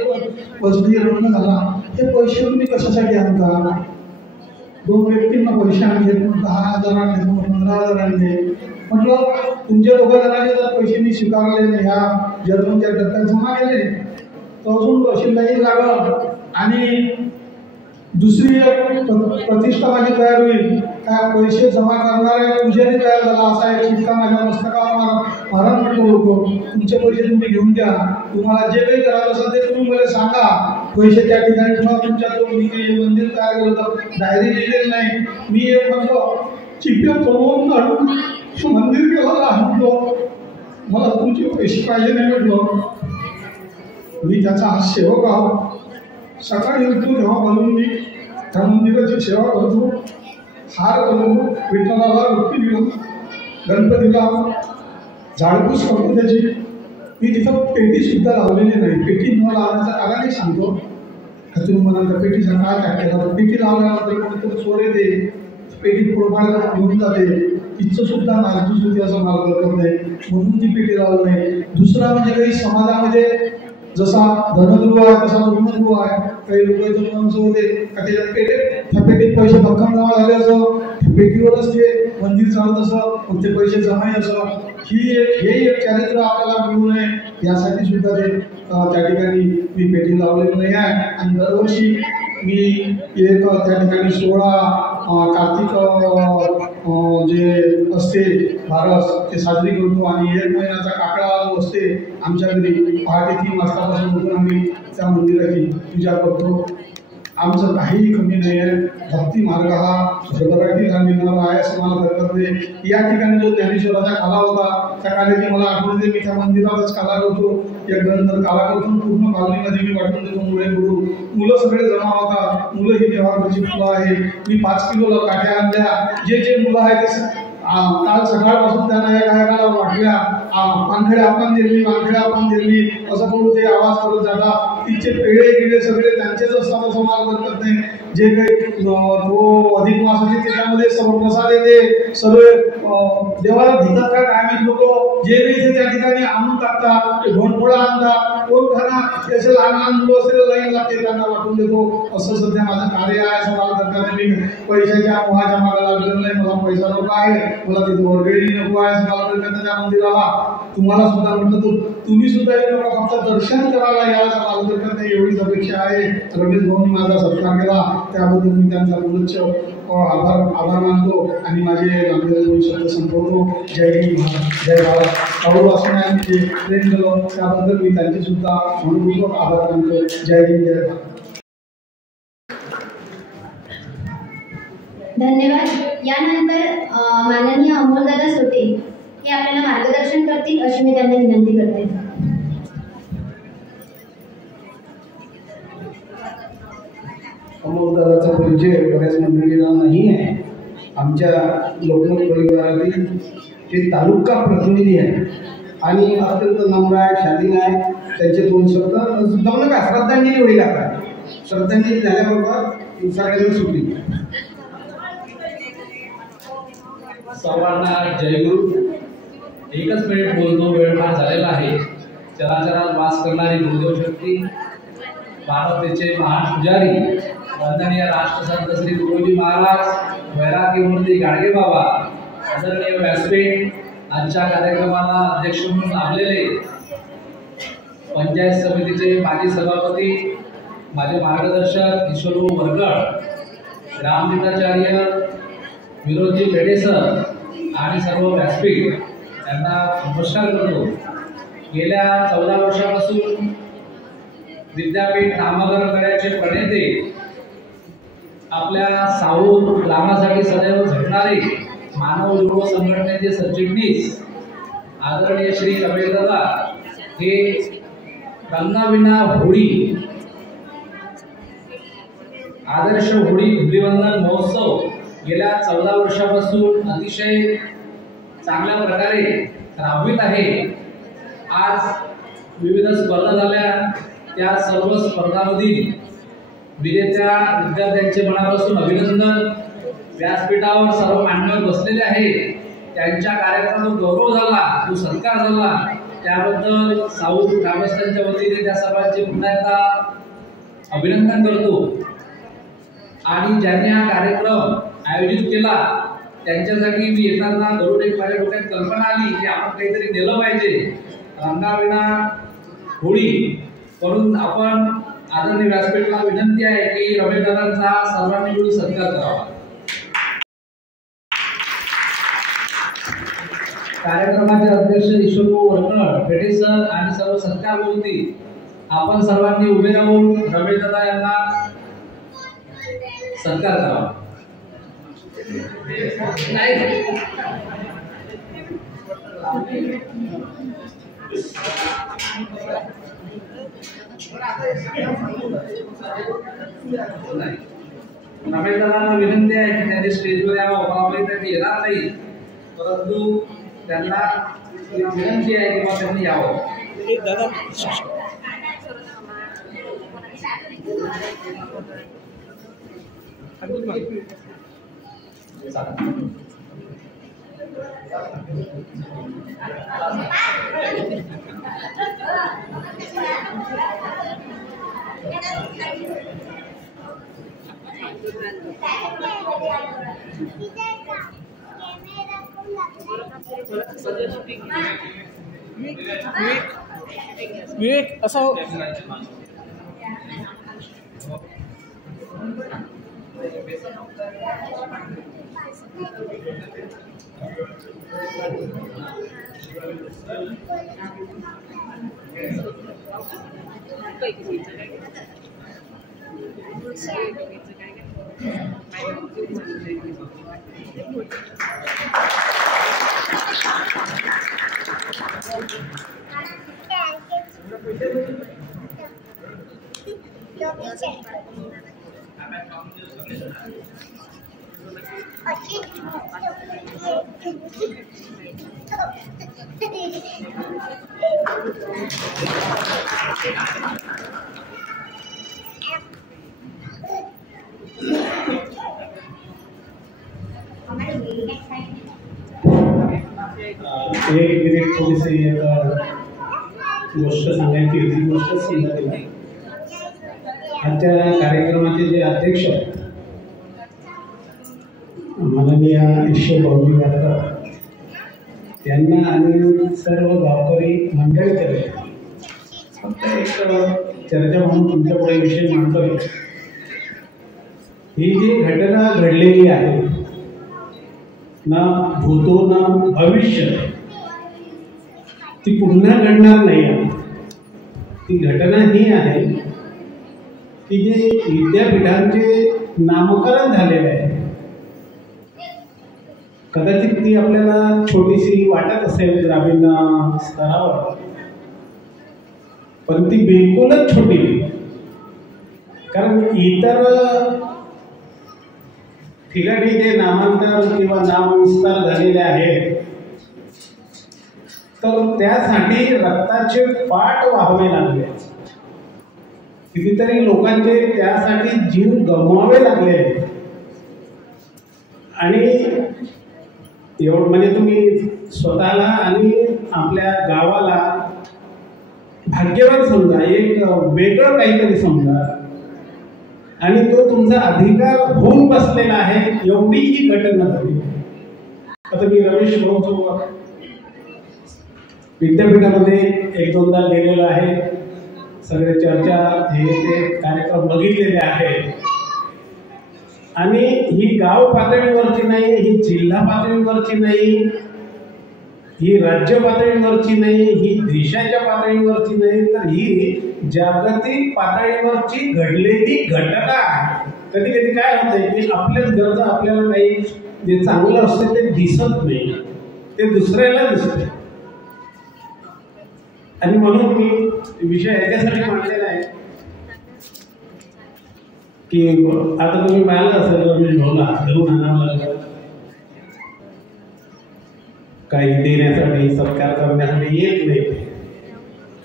बसली, रंग झाला, हे पैसे तुम्ही कशासाठी आणता? 2 व्यक्तींना पैसे आणले, 10,000 आणले, 15,000 आणले. म्हटलं तुमच्या 2 जणांचे जर पैसे मी स्वीकारले ह्या जर्मनच्या टप्प्यात जमा केले तर अजून पैसे लागल आणि दुसरी एक प्रतिष्ठा माझी तयार होईल. काय पैसे जमा करणाऱ्या पुजारी तयार झाला असा एक शिक्का माझ्या मस्तकावर महाराज म्हटलं होतं, तुमचे पैसे तुम्ही घेऊन द्या, तुम्हाला जे काही करायचं असेल ते तुम्ही मला सांगा, पैसे त्या ठिकाणी तुम्हाला तुमच्या मी मंदिर तयार केलं होतं, डायरी लिहिलेली नाही, मी एक म्हटलं चिठ्ठ्या चढवून काढून मंदिर केलं म्हटलं, मला तुमचे पैसे पाहिजे नाही म्हटलं. मी त्याचा हा सेवक आहो. सकाळी उठतो तेव्हा म्हणून मी त्या मंदिराची सेवा करतो, हार करतो, विठ्ठलाला रुक्ती दिलं, गणपतीला झाडपूस करतो त्याची. मी तिथं पेटी सुद्धा लावलेली नाही. पेटी न लावण्याचा कालाने सांगतो का तुम्ही म्हणाल पेटीचा काय काय केला, पेटी लावल्यानंतर कोणीतरी चोर येते, पेटी फोडफाड घेऊन जाते, तिचं सुद्धा नाजूक होती असं मला कळत नाही, म्हणून ती पेटी लावली नाही. दुसरा म्हणजे काही समाजामध्ये जसा धनगृह आहे तसा ऋणगृह आहे. काही लोक माणसं होते का त्याच्यात त्या पेटीत पैसे भक्कम जमा झाले असं, पेटीवरच ते मंदिर चालत असं, मग ते पैसे जमाही असं. हे एक चारित्र्य आपल्याला मिळू नये यासाठी सुद्धा ते त्या ठिकाणी मी पेटी लावलेली नाही आहे. आणि दरवर्षी मी एक त्या ठिकाणी 16 कार्तिक जे असते बारस ते साजरी करतो आणि 1 महिन्याचा काकडा जो असते आमच्या घरी पहाटे 3 वाजतापासून उठून आम्ही त्या मंदिराची पूजा करतो. आमचं काहीही कमी नाही आहे. भक्ती मार्ग हा भरभराटीला मिळणारा आहे असं मला हरकत नाही. या ठिकाणी जो ज्ञानेश्वराचा काला होता त्या काल्याची मला आठवण येते. मी त्या मंदिरालाच काला करतो, एक गंधर काला करतो, पूर्ण कॉलनीमध्ये मी वाटून देतो. मुलं सगळे जमा होतात. मुलं ही देवाची फुलं आहे. मी 5 किलो काठ्या आणल्या. जे मुलं आहेत ते काल सकाळपासून त्यांना एका वाटल्या, पानखड्या आपण दिली, पानखड्या आपण दिली असं करून ते आवाज करत जातात. तिचे पेढे गिळे सगळे त्यांचेच असतात असं मला करत नाही. जे काही तो अधिक मास आहे त्याच्यामध्ये सर्व प्रसाद येते, सर्व देवाला घेतात का काय मी लोक जे काही त्या ठिकाणी आणून टाकतात, घोणफोळा आणतात, कोण खाणार त्याचे लहान मुलं असेल लाईन लागते त्यांना वाटून देतो. असं सध्या माझं कार्य आहे असं मला करतात. मी पैशाच्या मोहाच्या मागे लागलेलं नाही. मला पैसा नको आहे, मला तिथे वर्गणी नको आहे असं मला करतात. त्या मंदिराला तुम्हाला सुद्धा म्हटलं तर तुम्ही सुद्धा एक फक्त दर्शन करायला या असं मला करतात नाही एवढीच अपेक्षा आहे. रमेश भाऊनी माझा सत्कार केला त्याबद्दल मी त्यांचा पुनश्च आभार मानतो आणि माझे लागलेले 2 शब्द संपवतो. जय हिंद, जय भारत. अवरू असण्याने जे प्रेम केलं त्याबद्दल मी त्यांचे सुद्धा मनपूर्वक आभार मानतो. जय हिंद, जय भारत. धन्यवाद. यानंतर माननीय अमोलदादा सोटे हे आपल्याला मार्गदर्शन करतील अशी मी त्यांना विनंती करते. अमोलदादाचा परिचय बऱ्याच मंडळीला नाही आहे. आमच्या लोकमत परिवारातील ते तालुका प्रतिनिधी आहे आणि अत्यंत नम्र आहे, शालीन आहे. त्यांचे 2 शब्द जमलं का श्रद्धांजली होईल. आता श्रद्धांजली झाल्याबरोबर सगळ्यांना सुटली. सर्वांना जयगुरु. एकच मिनिट बोलतो, वेळ फार झालेला आहे. चराचरात वास करणारी गुरुदेव शक्ती, मानवतेचे महान पुजारी वंदनीय राष्ट्रसंत श्री गुरुजी महाराज, वैराग्यमूर्ती गाडगे बाबा, आदरणीय व्यासपीठ, आजच्या कार्यक्रमाला अध्यक्ष म्हणून लाभलेले पंचायत समितीचे माजी सभापती, माझे मार्गदर्शक ईश्वरू वरगड, रामविताचार्य, विरोधी भेडे सर आणि सर्व व्यासपीठ यांना नमस्कार करतो. गेल्या 14 वर्षापासून विद्यापीठ नामकरण करण्याचे प्रणेते, आपल्या साऊर ग्रामासाठी सदैव झटणारे मानव युवा संघटनेचे सरचिटणीस आदरणीय श्री रमेश दादा हे रंगाविना होळी आदर्श होळी धुलीवंदन महोत्सव गेल्या 14 वर्षापासून अतिशय चांगल्या प्रकारे राबवित आहे. आज विविध स्पर्धा झाल्या, त्या सर्व स्पर्धांमधील विजेत्या विद्यार्थ्यांचे मनापासून अभिनंदन. व्यासपीठावर सर्व मान्यवर बसलेले आहेत, त्यांच्या कार्यक्रमाचा गौरव झाला, जो सत्कार झाला त्याबद्दल साऊथ ग्रामस्थांच्या वतीने त्या सर्वांचे पुन्हा एकदा अभिनंदन करतो. आणि ज्यांनी हा कार्यक्रम आयोजित केला त्यांच्यासाठी मी येताना दररोज एक माझ्या डोक्यात कल्पना आली की आपण काहीतरी दिलं पाहिजे. रंगाविना होळी करून आपण आदरणीय व्यासपीठाला विनंती आहे की रमेश दादांचा सर्वांनी मिळून सत्कार करावा. कार्यक्रमाचे अध्यक्ष ईश्वरभाऊ वरकड, पेठे सर आणि सर्व सत्कार बोलती आपण सर्वांनी उभे राहून रमेश दादा यांना सत्कार करावा. रमेश दादांना विनंती आहे की त्यांनी स्टेजवर यावं. प्रॉब्लेम त्यांनी येणार नाही, परंतु त्यांना विनंती आहे की बाबा त्यांनी यावं. विवेक असं हो. एक मिनिट थोडीशी गोष्ट सांगायची होती. गोष्ट सांगायची आजच्या कार्यक्रमाचे जे अध्यक्ष माननीय ईश्वरभाऊ वरकड त्यांना आणि सर्व गावकरी मंडळीकडे फक्त एक चर्चा म्हणून तुमच्यापुढे विषय मांडतोय. ही जी घटना घडलेली आहे ना भूतो ना भविष्य, ती पुन्हा घडणार नाही आहे. ती घटना ही आहे की जे विद्यापीठांचे नामकरण झालेले आहे. कदाचित ती आपल्याला छोटीशी वाटत असेल ग्रामीण स्तरावर, पण ती बिलकुलच छोटी नाही. कारण इतर ठिकाणी जे नामांतर किंवा नामविस्तार झालेले आहेत तर त्यासाठी रक्ताचे पाट व्हावे लागले. कितीतरी लोकांचे त्यासाठी जीव गमवावे लागले. आणि एवढं म्हणजे तुम्ही स्वतःला आणि आपल्या गावाला भाग्यवान समजा, एक वेगळं काहीतरी समजा, आणि तो तुमचा अधिकार होऊन बसलेला आहे. एवढी ही घटना झाली. आता मी रमेश भाऊ विद्यापीठामध्ये एक दोनदा गेलेलो आहे. सगळे चर्चा हे ते कार्यक्रम बघितलेले आहेत. आणि ही गाव पातळीवरची नाही, ही जिल्हा पातळीवरची नाही, ही राज्य पातळीवरची नाही, ही देशाच्या पातळीवरची नाही, तर ही जागतिक पातळीवरची घडलेली घटना आहे. कधी कधी काय होतंय की आपल्याच गरजा आपल्याला काही जे चांगलं असतं ते दिसत नाही, ते दुसऱ्याला दिसते. आणि म्हणून मी विषय याच्यासाठी मांडलेला आहे की आता तुम्ही पाहिलं असेल रमेश भाऊला धरून आणावं लागलं, काही देण्यासाठी सत्कार करण्यासाठी येत नाही.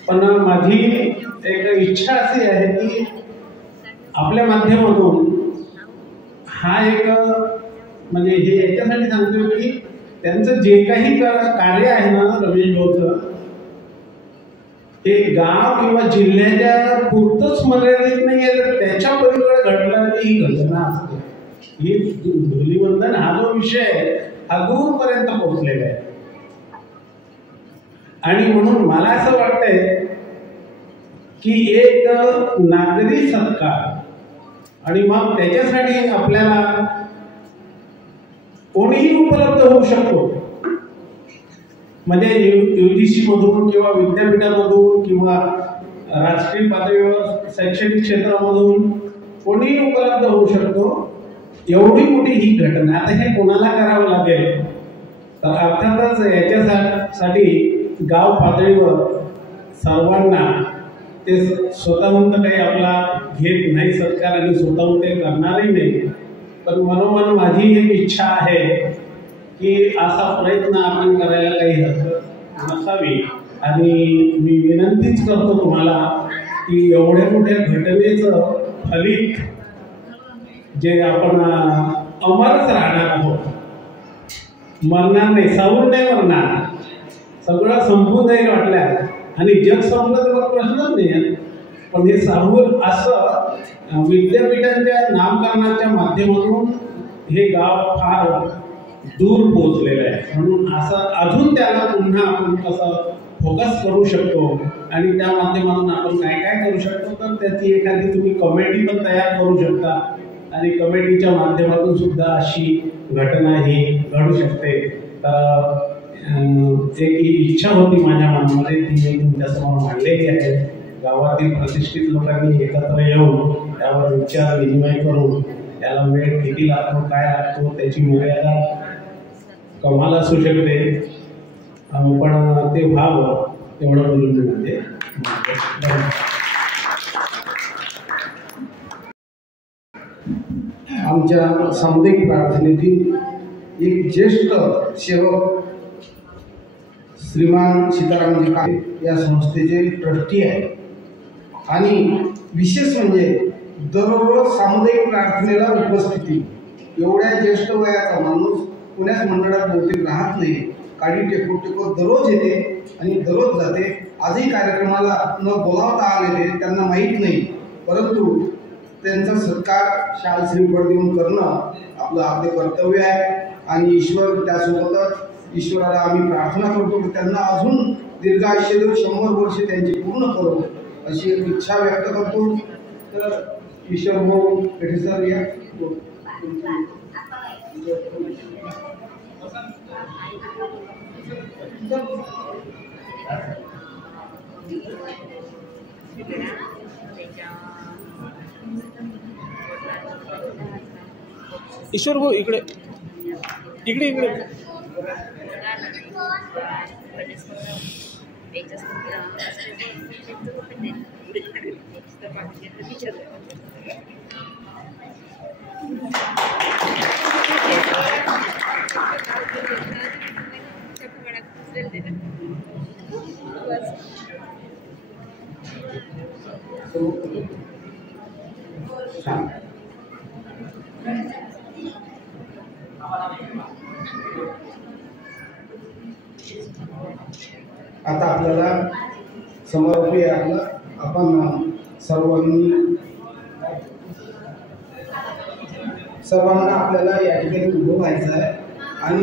पण माझी एक इच्छा अशी आहे की आपल्या माध्यमातून हा एक म्हणजे हे याच्यासाठी सांगतो की त्यांचं जे काही कार्य आहे ना रमेश भाऊचं, ते गाव किंवा जिल्ह्याच्या पुरतच मर्यादित नाही आहे, तर त्याच्या पलीकडे घडणारी ही घटना असते. ही धुलीवंदन हा जो विषय आहे हा दूरपर्यंत पोहोचलेला आहे. आणि म्हणून मला असं वाटतंय की एक नागरी सत्कार आणि मग त्याच्यासाठी आपल्याला कोणीही उपलब्ध होऊ शकतो. म्हणजे UGC मधून किंवा विद्यापीठामधून किंवा राष्ट्रीय पातळीवर शैक्षणिक क्षेत्रामधून कोणीही उपलब्ध होऊ शकतो. एवढी मोठी ही घटना आता हे कोणाला करावं लागेल तर अर्थातच याच्यासाठी गाव पातळीवर सर्वांना ते स्वतःहून तर काही आपला घेत नाही सरकार आणि स्वतःहून ते करणारही नाही. पण मनोमन माझी एक इच्छा आहे की असा प्रयत्न आपण करायला काही हरकत नसावी. आणि मी विनंतीच करतो तुम्हाला की एवढ्या मोठ्या घटनेचं फलित जे आपण अमरच राहणार आहोत, मरणार नाही, सावरून नाही मरणार, सगळं संपून जाईल वाटल्यास आणि जग संपलं तर प्रश्नच नाही. पण हे सावरून असं विद्यापीठांच्या नामकरणाच्या माध्यमातून हे गाव फार दूर पोहोचलेलं आहे. म्हणून असं अजून त्याला पुन्हा आपण कसं फोकस करू शकतो आणि त्या माध्यमातून आपण काय काय करू शकतो तर त्याची एखादी तुम्ही कमिटी पण तयार करू शकता आणि कमिटीच्या माध्यमातून सुद्धा अशी घटना ही घडू शकते. तर एक इच्छा होती माझ्या मनामध्ये ती मी तुमच्यासमोर मांडलेली आहे. गावातील प्रतिष्ठित लोकांनी एकत्र येऊन त्यावर विचार विनिमय करून त्याला वेळ किती लागतो काय लागतो त्याची मर्यादा कमाल असू शकते पण ते व्हावं तेवढं बोलून मी म्हणते. आमच्या सामुदायिक प्रार्थनेतील एक ज्येष्ठ सेवक श्रीमान सीतारामजी काळे या संस्थेचे ट्रस्टी आहे आणि विशेष म्हणजे दररोज सामुदायिक प्रार्थनेला उपस्थिती. एवढ्या ज्येष्ठ वयाचा माणूस पुण्यात मंडळात बहुतेक राहत नाही. काडी टेकत दररोज येते आणि दररोज जाते. आजही कार्यक्रमाला न बोलावता आलेले त्यांना माहीत नाही, परंतु त्यांचा सत्कार शाल श्रीफळ देऊन करणं आपलं आपले कर्तव्य आहे. आणि ईश्वर त्यासोबतच ईश्वराला आम्ही प्रार्थना करतो की त्यांना अजून दीर्घायुष्य देऊन 100 वर्षे त्यांची पूर्ण करू अशी एक इच्छा व्यक्त करतो. तर ईश्वर भाऊ पेठे सर या. ईश्वर भाऊ इकडे इकडे इकडे आता आपल्याला समारोपी आपलं आपण सर्वांना आपल्याला या ठिकाणी उभं व्हायचं आहे. आणि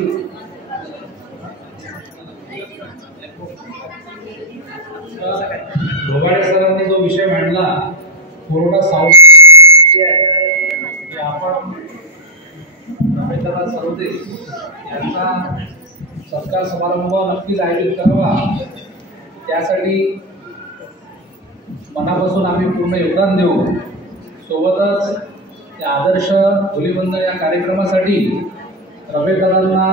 घोगाडे सरांनी जो विषय मांडला कोरोना सावध आपण रमेशदादा सरोदे यांचा सत्कार समारंभ नक्कीच आयोजित करावा. त्यासाठी मनापासून आम्ही पूर्ण योगदान देऊ. सोबतच या आदर्श धुलीवंदन या कार्यक्रमासाठी रमेशदादांना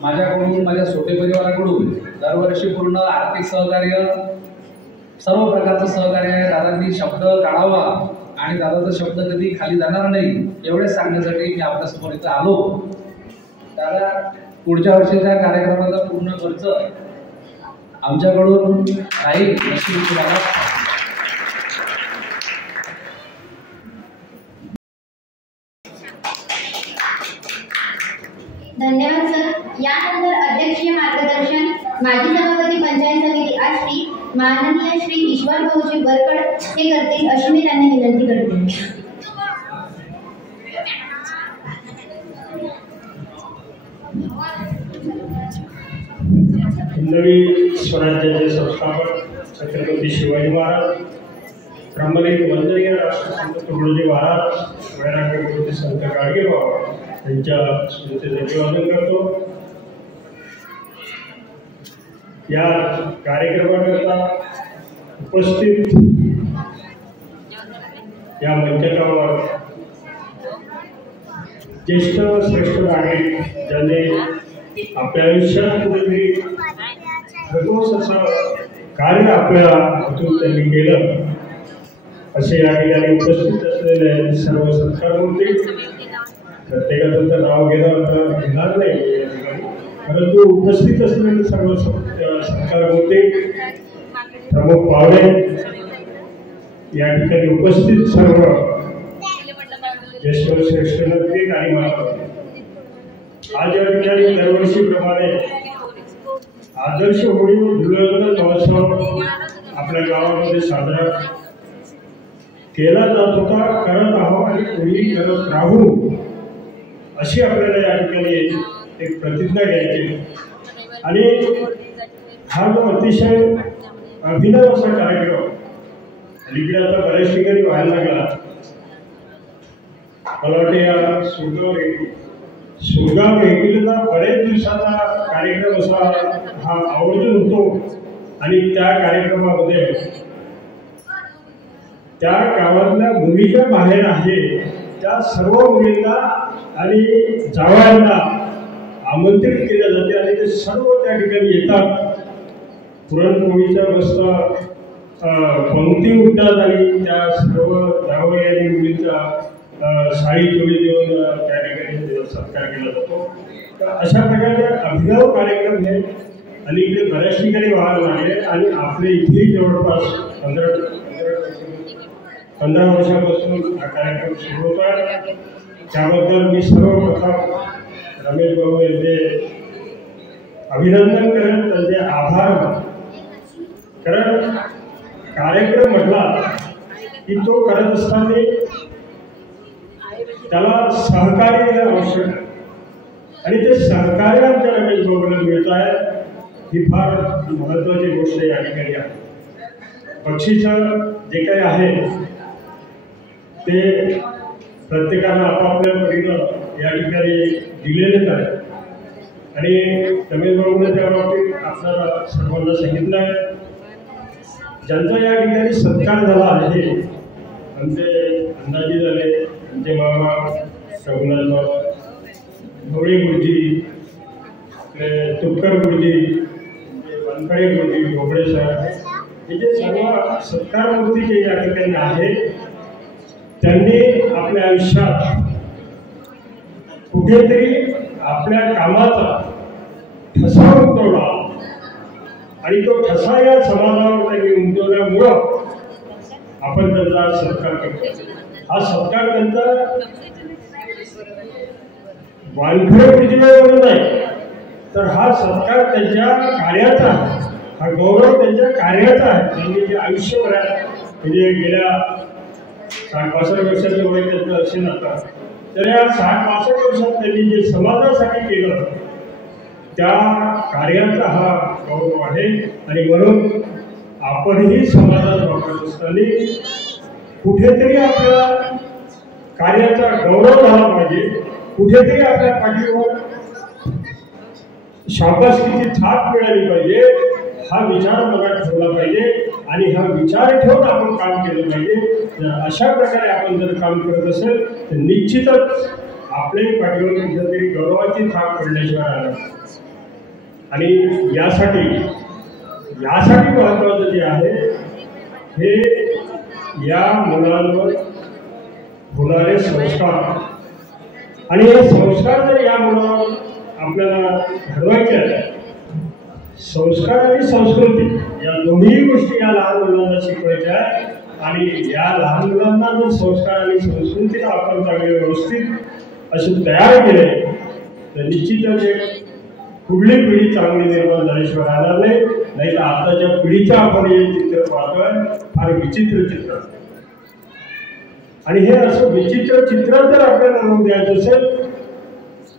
माझ्याकडून माझ्या सोटे परिवाराकडून दरवर्षी पूर्ण आर्थिक सहकार्य सर्व प्रकारचं सहकार्य दादांनी शब्द काढावा आणि दादाचा शब्द कधी खाली जाणार नाही एवढेच सांगण्यासाठी मी आपल्यासमोर इथं आलो. दादा पुढच्या वर्षीच्या कार्यक्रमाचा पूर्ण खर्च आमच्याकडून राहील अशी तुम्हाला धन्यवाद सर. यानंतर अध्यक्षीय मार्गदर्शन माजी सभापती पंचायत समिती आष्टी माननीय श्री ईश्वर भाऊजी बरकड हे करतील अशी मी त्यांना विनंती करते. नवीन स्वराज्याचे संस्थापक छत्रपती शिवाजी महाराज, प्रमाणित वंदनीय राष्ट्रसंत तुकडोजी महाराज, वैराग्यमूर्ती संत गाडगेबाबा यांच्या स्मृतीचं अभिवादन करतो. या कार्यक्रमाकरता उपस्थित या मंचकावर ज्येष्ठ श्रेष्ठ नागरिक ज्यांनी आपल्या आयुष्यात कुठेतरी खरगोश असं कार्य आपल्या हातून त्यांनी केलं असे या ठिकाणी उपस्थित असलेले सर्व सत्कारमूर्ती, प्रत्येकाचं तर नाव घेणार नाही या ठिकाणी, परंतु उपस्थित असलेले सर्व सत्कारमूर्ती, प्रमुख पाहुणे, या ठिकाणी उपस्थित सर्व ज्येष्ठ श्रेष्ठ नागरिक आणि माता, आज या ठिकाणी दरवर्षीप्रमाणे आदर्श होळी व धुलिवंदन महोत्सव आपल्या गावामध्ये साजरा केला जात होता, करत आहोत आणि पुढेही करत राहू अशी आपल्याला या ठिकाणी एक प्रतिज्ञा घ्यायची. आणि हा जो अतिशय अभिनव असा कार्यक्रम अलीकडे आता बऱ्याच ठिकाणी व्हायला लागला. मला वाटते या सुरगाव रेल्वेचा बरेच दिवसाचा कार्यक्रम असा हा आवर्जून होतो आणि त्या कार्यक्रमामध्ये त्या गावातल्या मुलीच्या बाहेर आहे त्या सर्व मुलींना आणि जावयांना आमंत्रित केले जाते आणि ते सर्व त्या ठिकाणी येतात. पुरणपोळीच्या मस्त पंक्ती उठतात आणि त्या सर्व जावई आणि मुलींचा साडी चोळी देऊन त्या ठिकाणी सत्कार केला जातो. तर अशा प्रकारे अभिनव कार्यक्रम हे अलीकडे बऱ्याच ठिकाणी व्हायला लागले आणि आपल्या इथेही जवळपास 15 वर्षापासून हा कार्यक्रम सुरू होता. त्याबद्दल मी सर्वप्रथम रमेश भाऊ यांचे अभिनंदन करेन, त्यांचे आभार मानतो. कारण कार्यक्रम म्हटला की तो करत असताना त्याला सहकार्य आवश्यक आहे आणि ते सहकार्य आमच्या रमेश भाऊला मिळत आहे ही फार महत्त्वाची गोष्ट या ठिकाणी आहे. बक्षीसं जे काही आहे ते प्रत्येकानं आपापल्या परीनं या ठिकाणी दिलेलेच आहे आणि रमेश भाऊने त्या बाबतीत आपल्याला सर्वांना सांगितलं आहे. ज्यांचा या ठिकाणी सत्कार झाला आहे, आमचे अंदाजी झाले, आमचे मामा रघुनाथ ढवळे गुरुजी, तुपकर गुरुजी, वानखडे गुरुजी, ढोबळे सर, हे जे सर्व सत्कारमूर्ती जे या ठिकाणी आहेत त्यांनी आपल्या आयुष्यात कुठेतरी आपल्या कामाचा ठसा उमटवला आणि तो ठसा या समाजावर त्यांनी उमटवल्यामुळं आपण त्यांचा सत्कार करतो. हा सत्कार त्यांचा वानखडे गुरुजींवर नाही, तर हा सत्कार त्यांच्या कार्याचा आहे, हा गौरव त्यांच्या कार्याचा आहे. त्यांनी जे आयुष्यभर आहे म्हणजे गेल्या 60-65 वर्षाचं वय त्यांचं असेल आता, तर या 60-65 वर्षात त्यांनी जे समाजासाठी केलं त्या कार्याचा हा गौरव आहे. आणि म्हणून आपणही समाजात वापरत असताना कुठेतरी आपल्या कार्याचा गौरव झाला पाहिजे, कुठेतरी आपल्या पाठीवर शाबासकीची थाप मिळाली पाहिजे, हा विचार मनात ठेवला पाहिजे आणि हा विचार ठेवून आपण काम केलं पाहिजे. अशा प्रकारे आपण जर काम करत असेल तर निश्चितच आपल्या पाठीवर कुठेतरी गौरवाची थाप पडल्याशिवाय आला. आणि यासाठी महत्त्वाचं जे आहे हे या मुलांवर होणारे संस्कार आणि हे संस्कार जर या मुलांवर आपल्याला घडवायचे आहेत, संस्कार आणि संस्कृती या दोन्ही गोष्टी या लहान मुलांना शिकवायच्या आहेत. आणि या लहान मुलांना जर संस्कार आणि संस्कृतीला आपण चांगले व्यवस्थित असे तयार केले तर निश्चितच एक पुढली पिढी चांगली निर्माण झाल्याशिवाय राहणार नाही. नाही तर आताच्या पिढीच्या आपण हे चित्र पाहतोय फार विचित्र चित्र, आणि हे असं विचित्र चित्र जर आपल्याला रूप द्यायचं असेल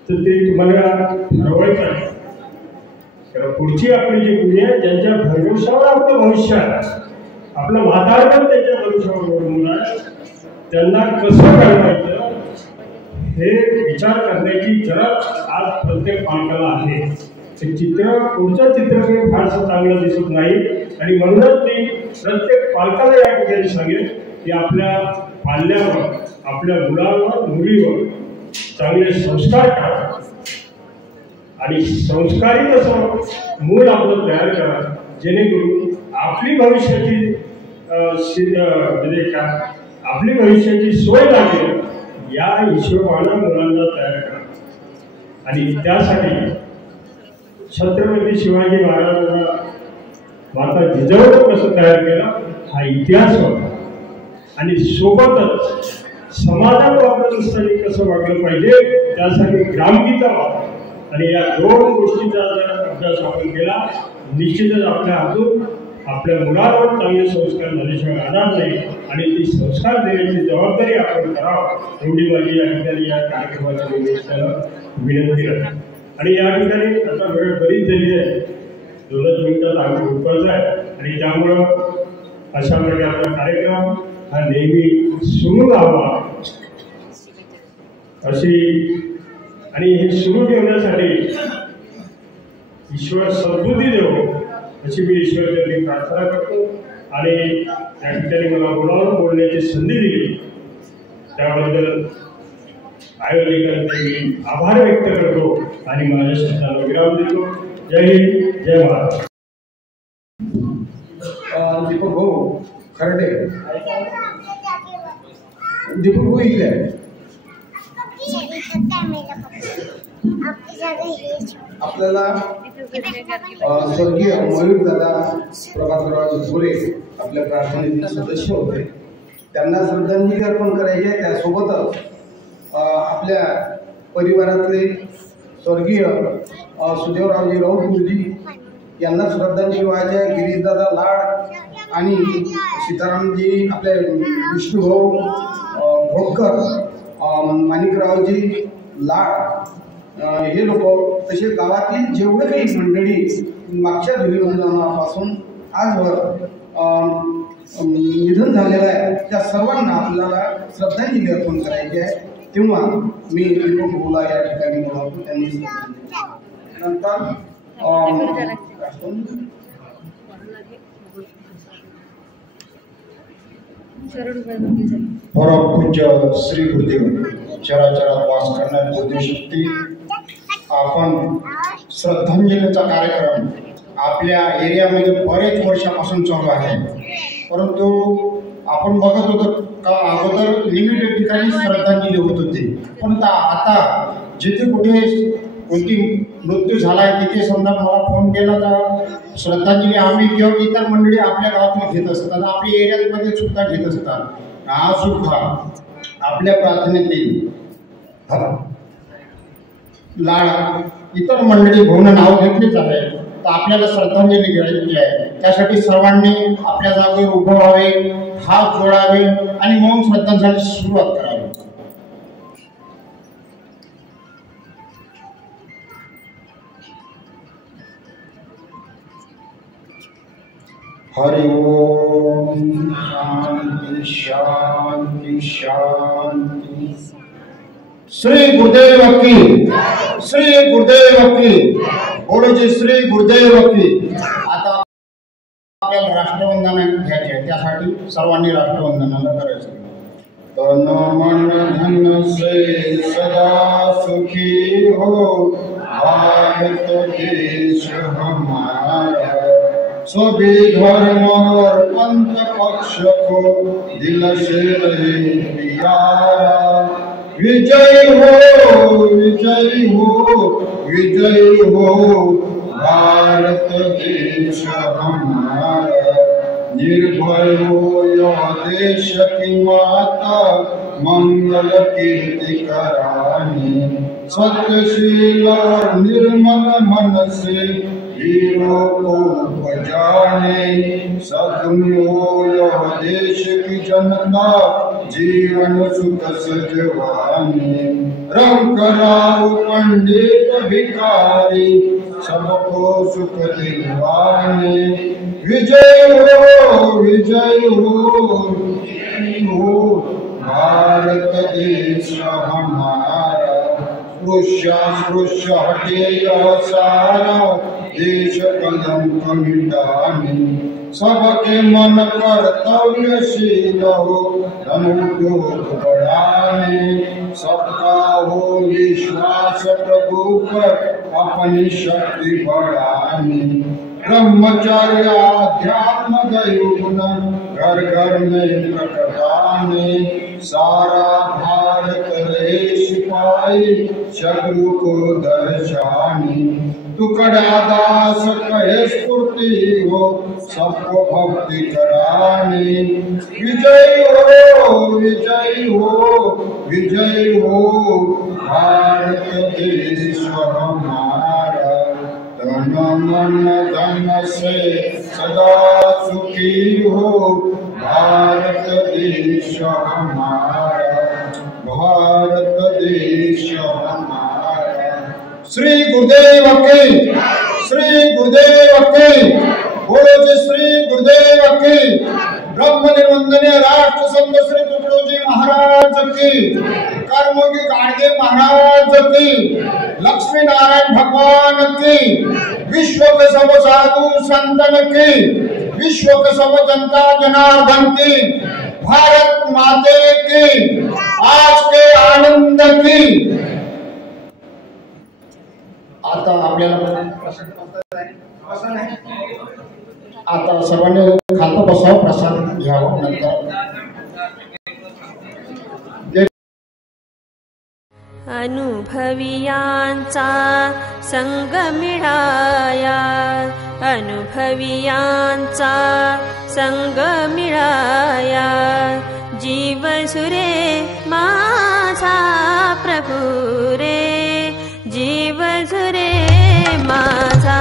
तर ते तुम्हाला ठरवायचं आहे. कारण पुढची आपली जी पिढी आहे ज्यांच्या भरवशावर आपलं भविष्य आहे, आपलं म्हातारपण त्यांच्या भविष्यावर अवलंबून आहे, त्यांना कसं घडवायचं हे विचार करण्याची गरज आज प्रत्येक पालकाला आहे. ते चित्र पुढचं चित्र काही फारसं चांगलं दिसत नाही आणि म्हणूनच मी प्रत्येक पालकाला या ठिकाणी सांगेन की आपल्या पाल्यावर आपल्या मुलावर मुलीवर चांगले संस्कार करा आणि संस्कारित असं मूल आपलं तयार करा जेणेकरून आपली भविष्याची म्हणजे काय आपली भविष्याची सोय लागेल या हिशोबानं मुलांना तयार करा. आणि त्यासाठी छत्रपती शिवाजी महाराजांना माता जिजाऊनं कसं तयार केलं हा इतिहास होता. आणि सोबतच समाजात वापरत असताना कसं वागलं पाहिजे त्यासाठी ग्रामगीता वापर. आणि या दोन गोष्टीचा जर अभ्यास आपण केला निश्चितच आपल्या हातून आपल्या मुलावर चांगले संस्कार झाल्याशिवाय राहणार नाही आणि ती संस्कार देण्याची जबाबदारी आपण करावं एवढी माझी या ठिकाणी या कार्यक्रमाच्या निमित्तानं विनंती करतो. आणि या ठिकाणी आता वेळ बरीच झाली आहे 2 मिनिटात आम्ही उठवायचं आहे आणि त्यामुळं अशा प्रकारचा कार्यक्रम हा नेहमी सुरू राहावा अशी आणि हे सुरू ठेवण्यासाठी ईश्वर सद्बुद्धी देवो अशी मी ईश्वराची प्रार्थना करतो. आणि त्या ठिकाणी मला बोलावून बोलण्याची संधी दिली त्याबद्दल आयोजकांचे मी आभार व्यक्त करतो आणि माझ्या शब्दाला विराम देतो. जय हिंद जय महाराष्ट्र. दीपक भाऊ खरडे दीपक भाऊ इकडे आहे. आपल्याला स्वर्गीय मयूर दादा प्रभाकरराव झोरे आपल्या प्रार्थनेतील सदस्य होते त्यांना श्रद्धांजली अर्पण करायची आहे. त्यासोबतच आपल्या परिवारातले स्वर्गीय सुदेवरावजी राऊत गुरुजी यांना श्रद्धांजली व्हायची आहे. गिरीशदादा लाड आणि सीतारामजी आपले विष्णुभाऊ भोटकर माणिकरावजी लाड हे लोक तसे गावातील जेवढे काही मंडळी मागच्या धुलीवंदनापासून आजवर निधन झालेलं आहे त्या सर्वांना आपल्याला श्रद्धांजली अर्पण करायची आहे. तेव्हा मी दीपक भाऊला या ठिकाणी बोलावतो. त्यांनी नंतर परमपूज्य श्री गुरुदेव चराचरात वास करणारी बुद्धिशक्ती आपण श्रद्धांजलीचा कार्यक्रम आपल्या एरियामध्ये बरेच वर्षापासून चालू आहे. परंतु आपण बघत होतो का अगोदर लिमिटेड ठिकाणी श्रद्धांजली होत होती पण आता जिथे कुठे कोणती मृत्यू झाला आहे तिथे समजा मला फोन केला तर श्रद्धांजली आम्ही किंवा इतर मंडळी आपल्या गावातून घेत असतात आपल्या एरियामध्ये सुद्धा घेत असतात. हा सुद्धा आपल्या प्रार्थनेतील लाड इतर मंडळी भाऊनं नाव घेतलीच आहे तर आपल्याला श्रद्धांजली घ्यायची आहे. त्यासाठी सर्वांनी आपल्या जागेवर उभं व्हावे हात जोडावे आणि मौन श्रद्धांजली सुरुवात करावी. हरि ओम शांति शांति शांति. श्री गुरुदेव की श्री गुरुदेव की बोलो जी श्री गुरुदेव की. आता आपल्याला राष्ट्रवंदना घ्यायची आहे त्यासाठी सर्वांनी राष्ट्रवंदनाला करायचं. तन मन धन से सदा सुखी हो भारत देश हमारा सभी धर्म और पंथ पक्ष को दिल से प्यारा. विजय हो विजय हो विजय हो भारत देश हमारा. निर्भय हो यह देश की माता मंगल कीर्ति करानी. सत्यशील और निर्मल मन से हीरो को बजाने. सदम्य हो यह देश की जनता जीवन सुख सजवाने. रंग कराओ पंडित भिखारी सबको सुख दिलवाने. विजय हो विजय हो भारत देश हमारा. स्पृश्य हटे अवसारा देश कलंक मिटानी सबके मन कर्तव्यशील हो धनुद्योग बढ़ाने सबका हो विश्वास प्रभु पर अपनी शक्ति बढ़ानी ब्रह्मचर्य अध्यात्म दयुन घर घर में प्रकटाने सारा भारत रे सिपाही शत्रु को दर्शानी तुकड़ा दास कहे स्फूर्ति हो सबको भक्ति कराने विजय हो विजय हो विजय हो भारत देश हमारा तन मन धन से सदा सुखी हो भारत देश हमारा भारत देश हमारा। श्री गुरुदेव की बोलो जी श्री गुरुदेव की। ब्रह्म निर्वंदनीय राष्ट्र संत श्री तुकडोजी महाराज की, कर्मयोगी गाडगे महाराज की, लक्ष्मी नारायण भगवान की, विश्व के सब साधु संतन की, विश्व के सब जनता जनार्दन की, भारत माते की, आज के आनंद की। आता आपल्याला आता सर्वांनी खातं बसावं, प्रसाद घ्यावं. नंतर अनुभवियांचा संग मिळाया, अनुभवियांचा संग मिळाया, जीव सुरे माझा प्रभू रे, जीव सुरे माझा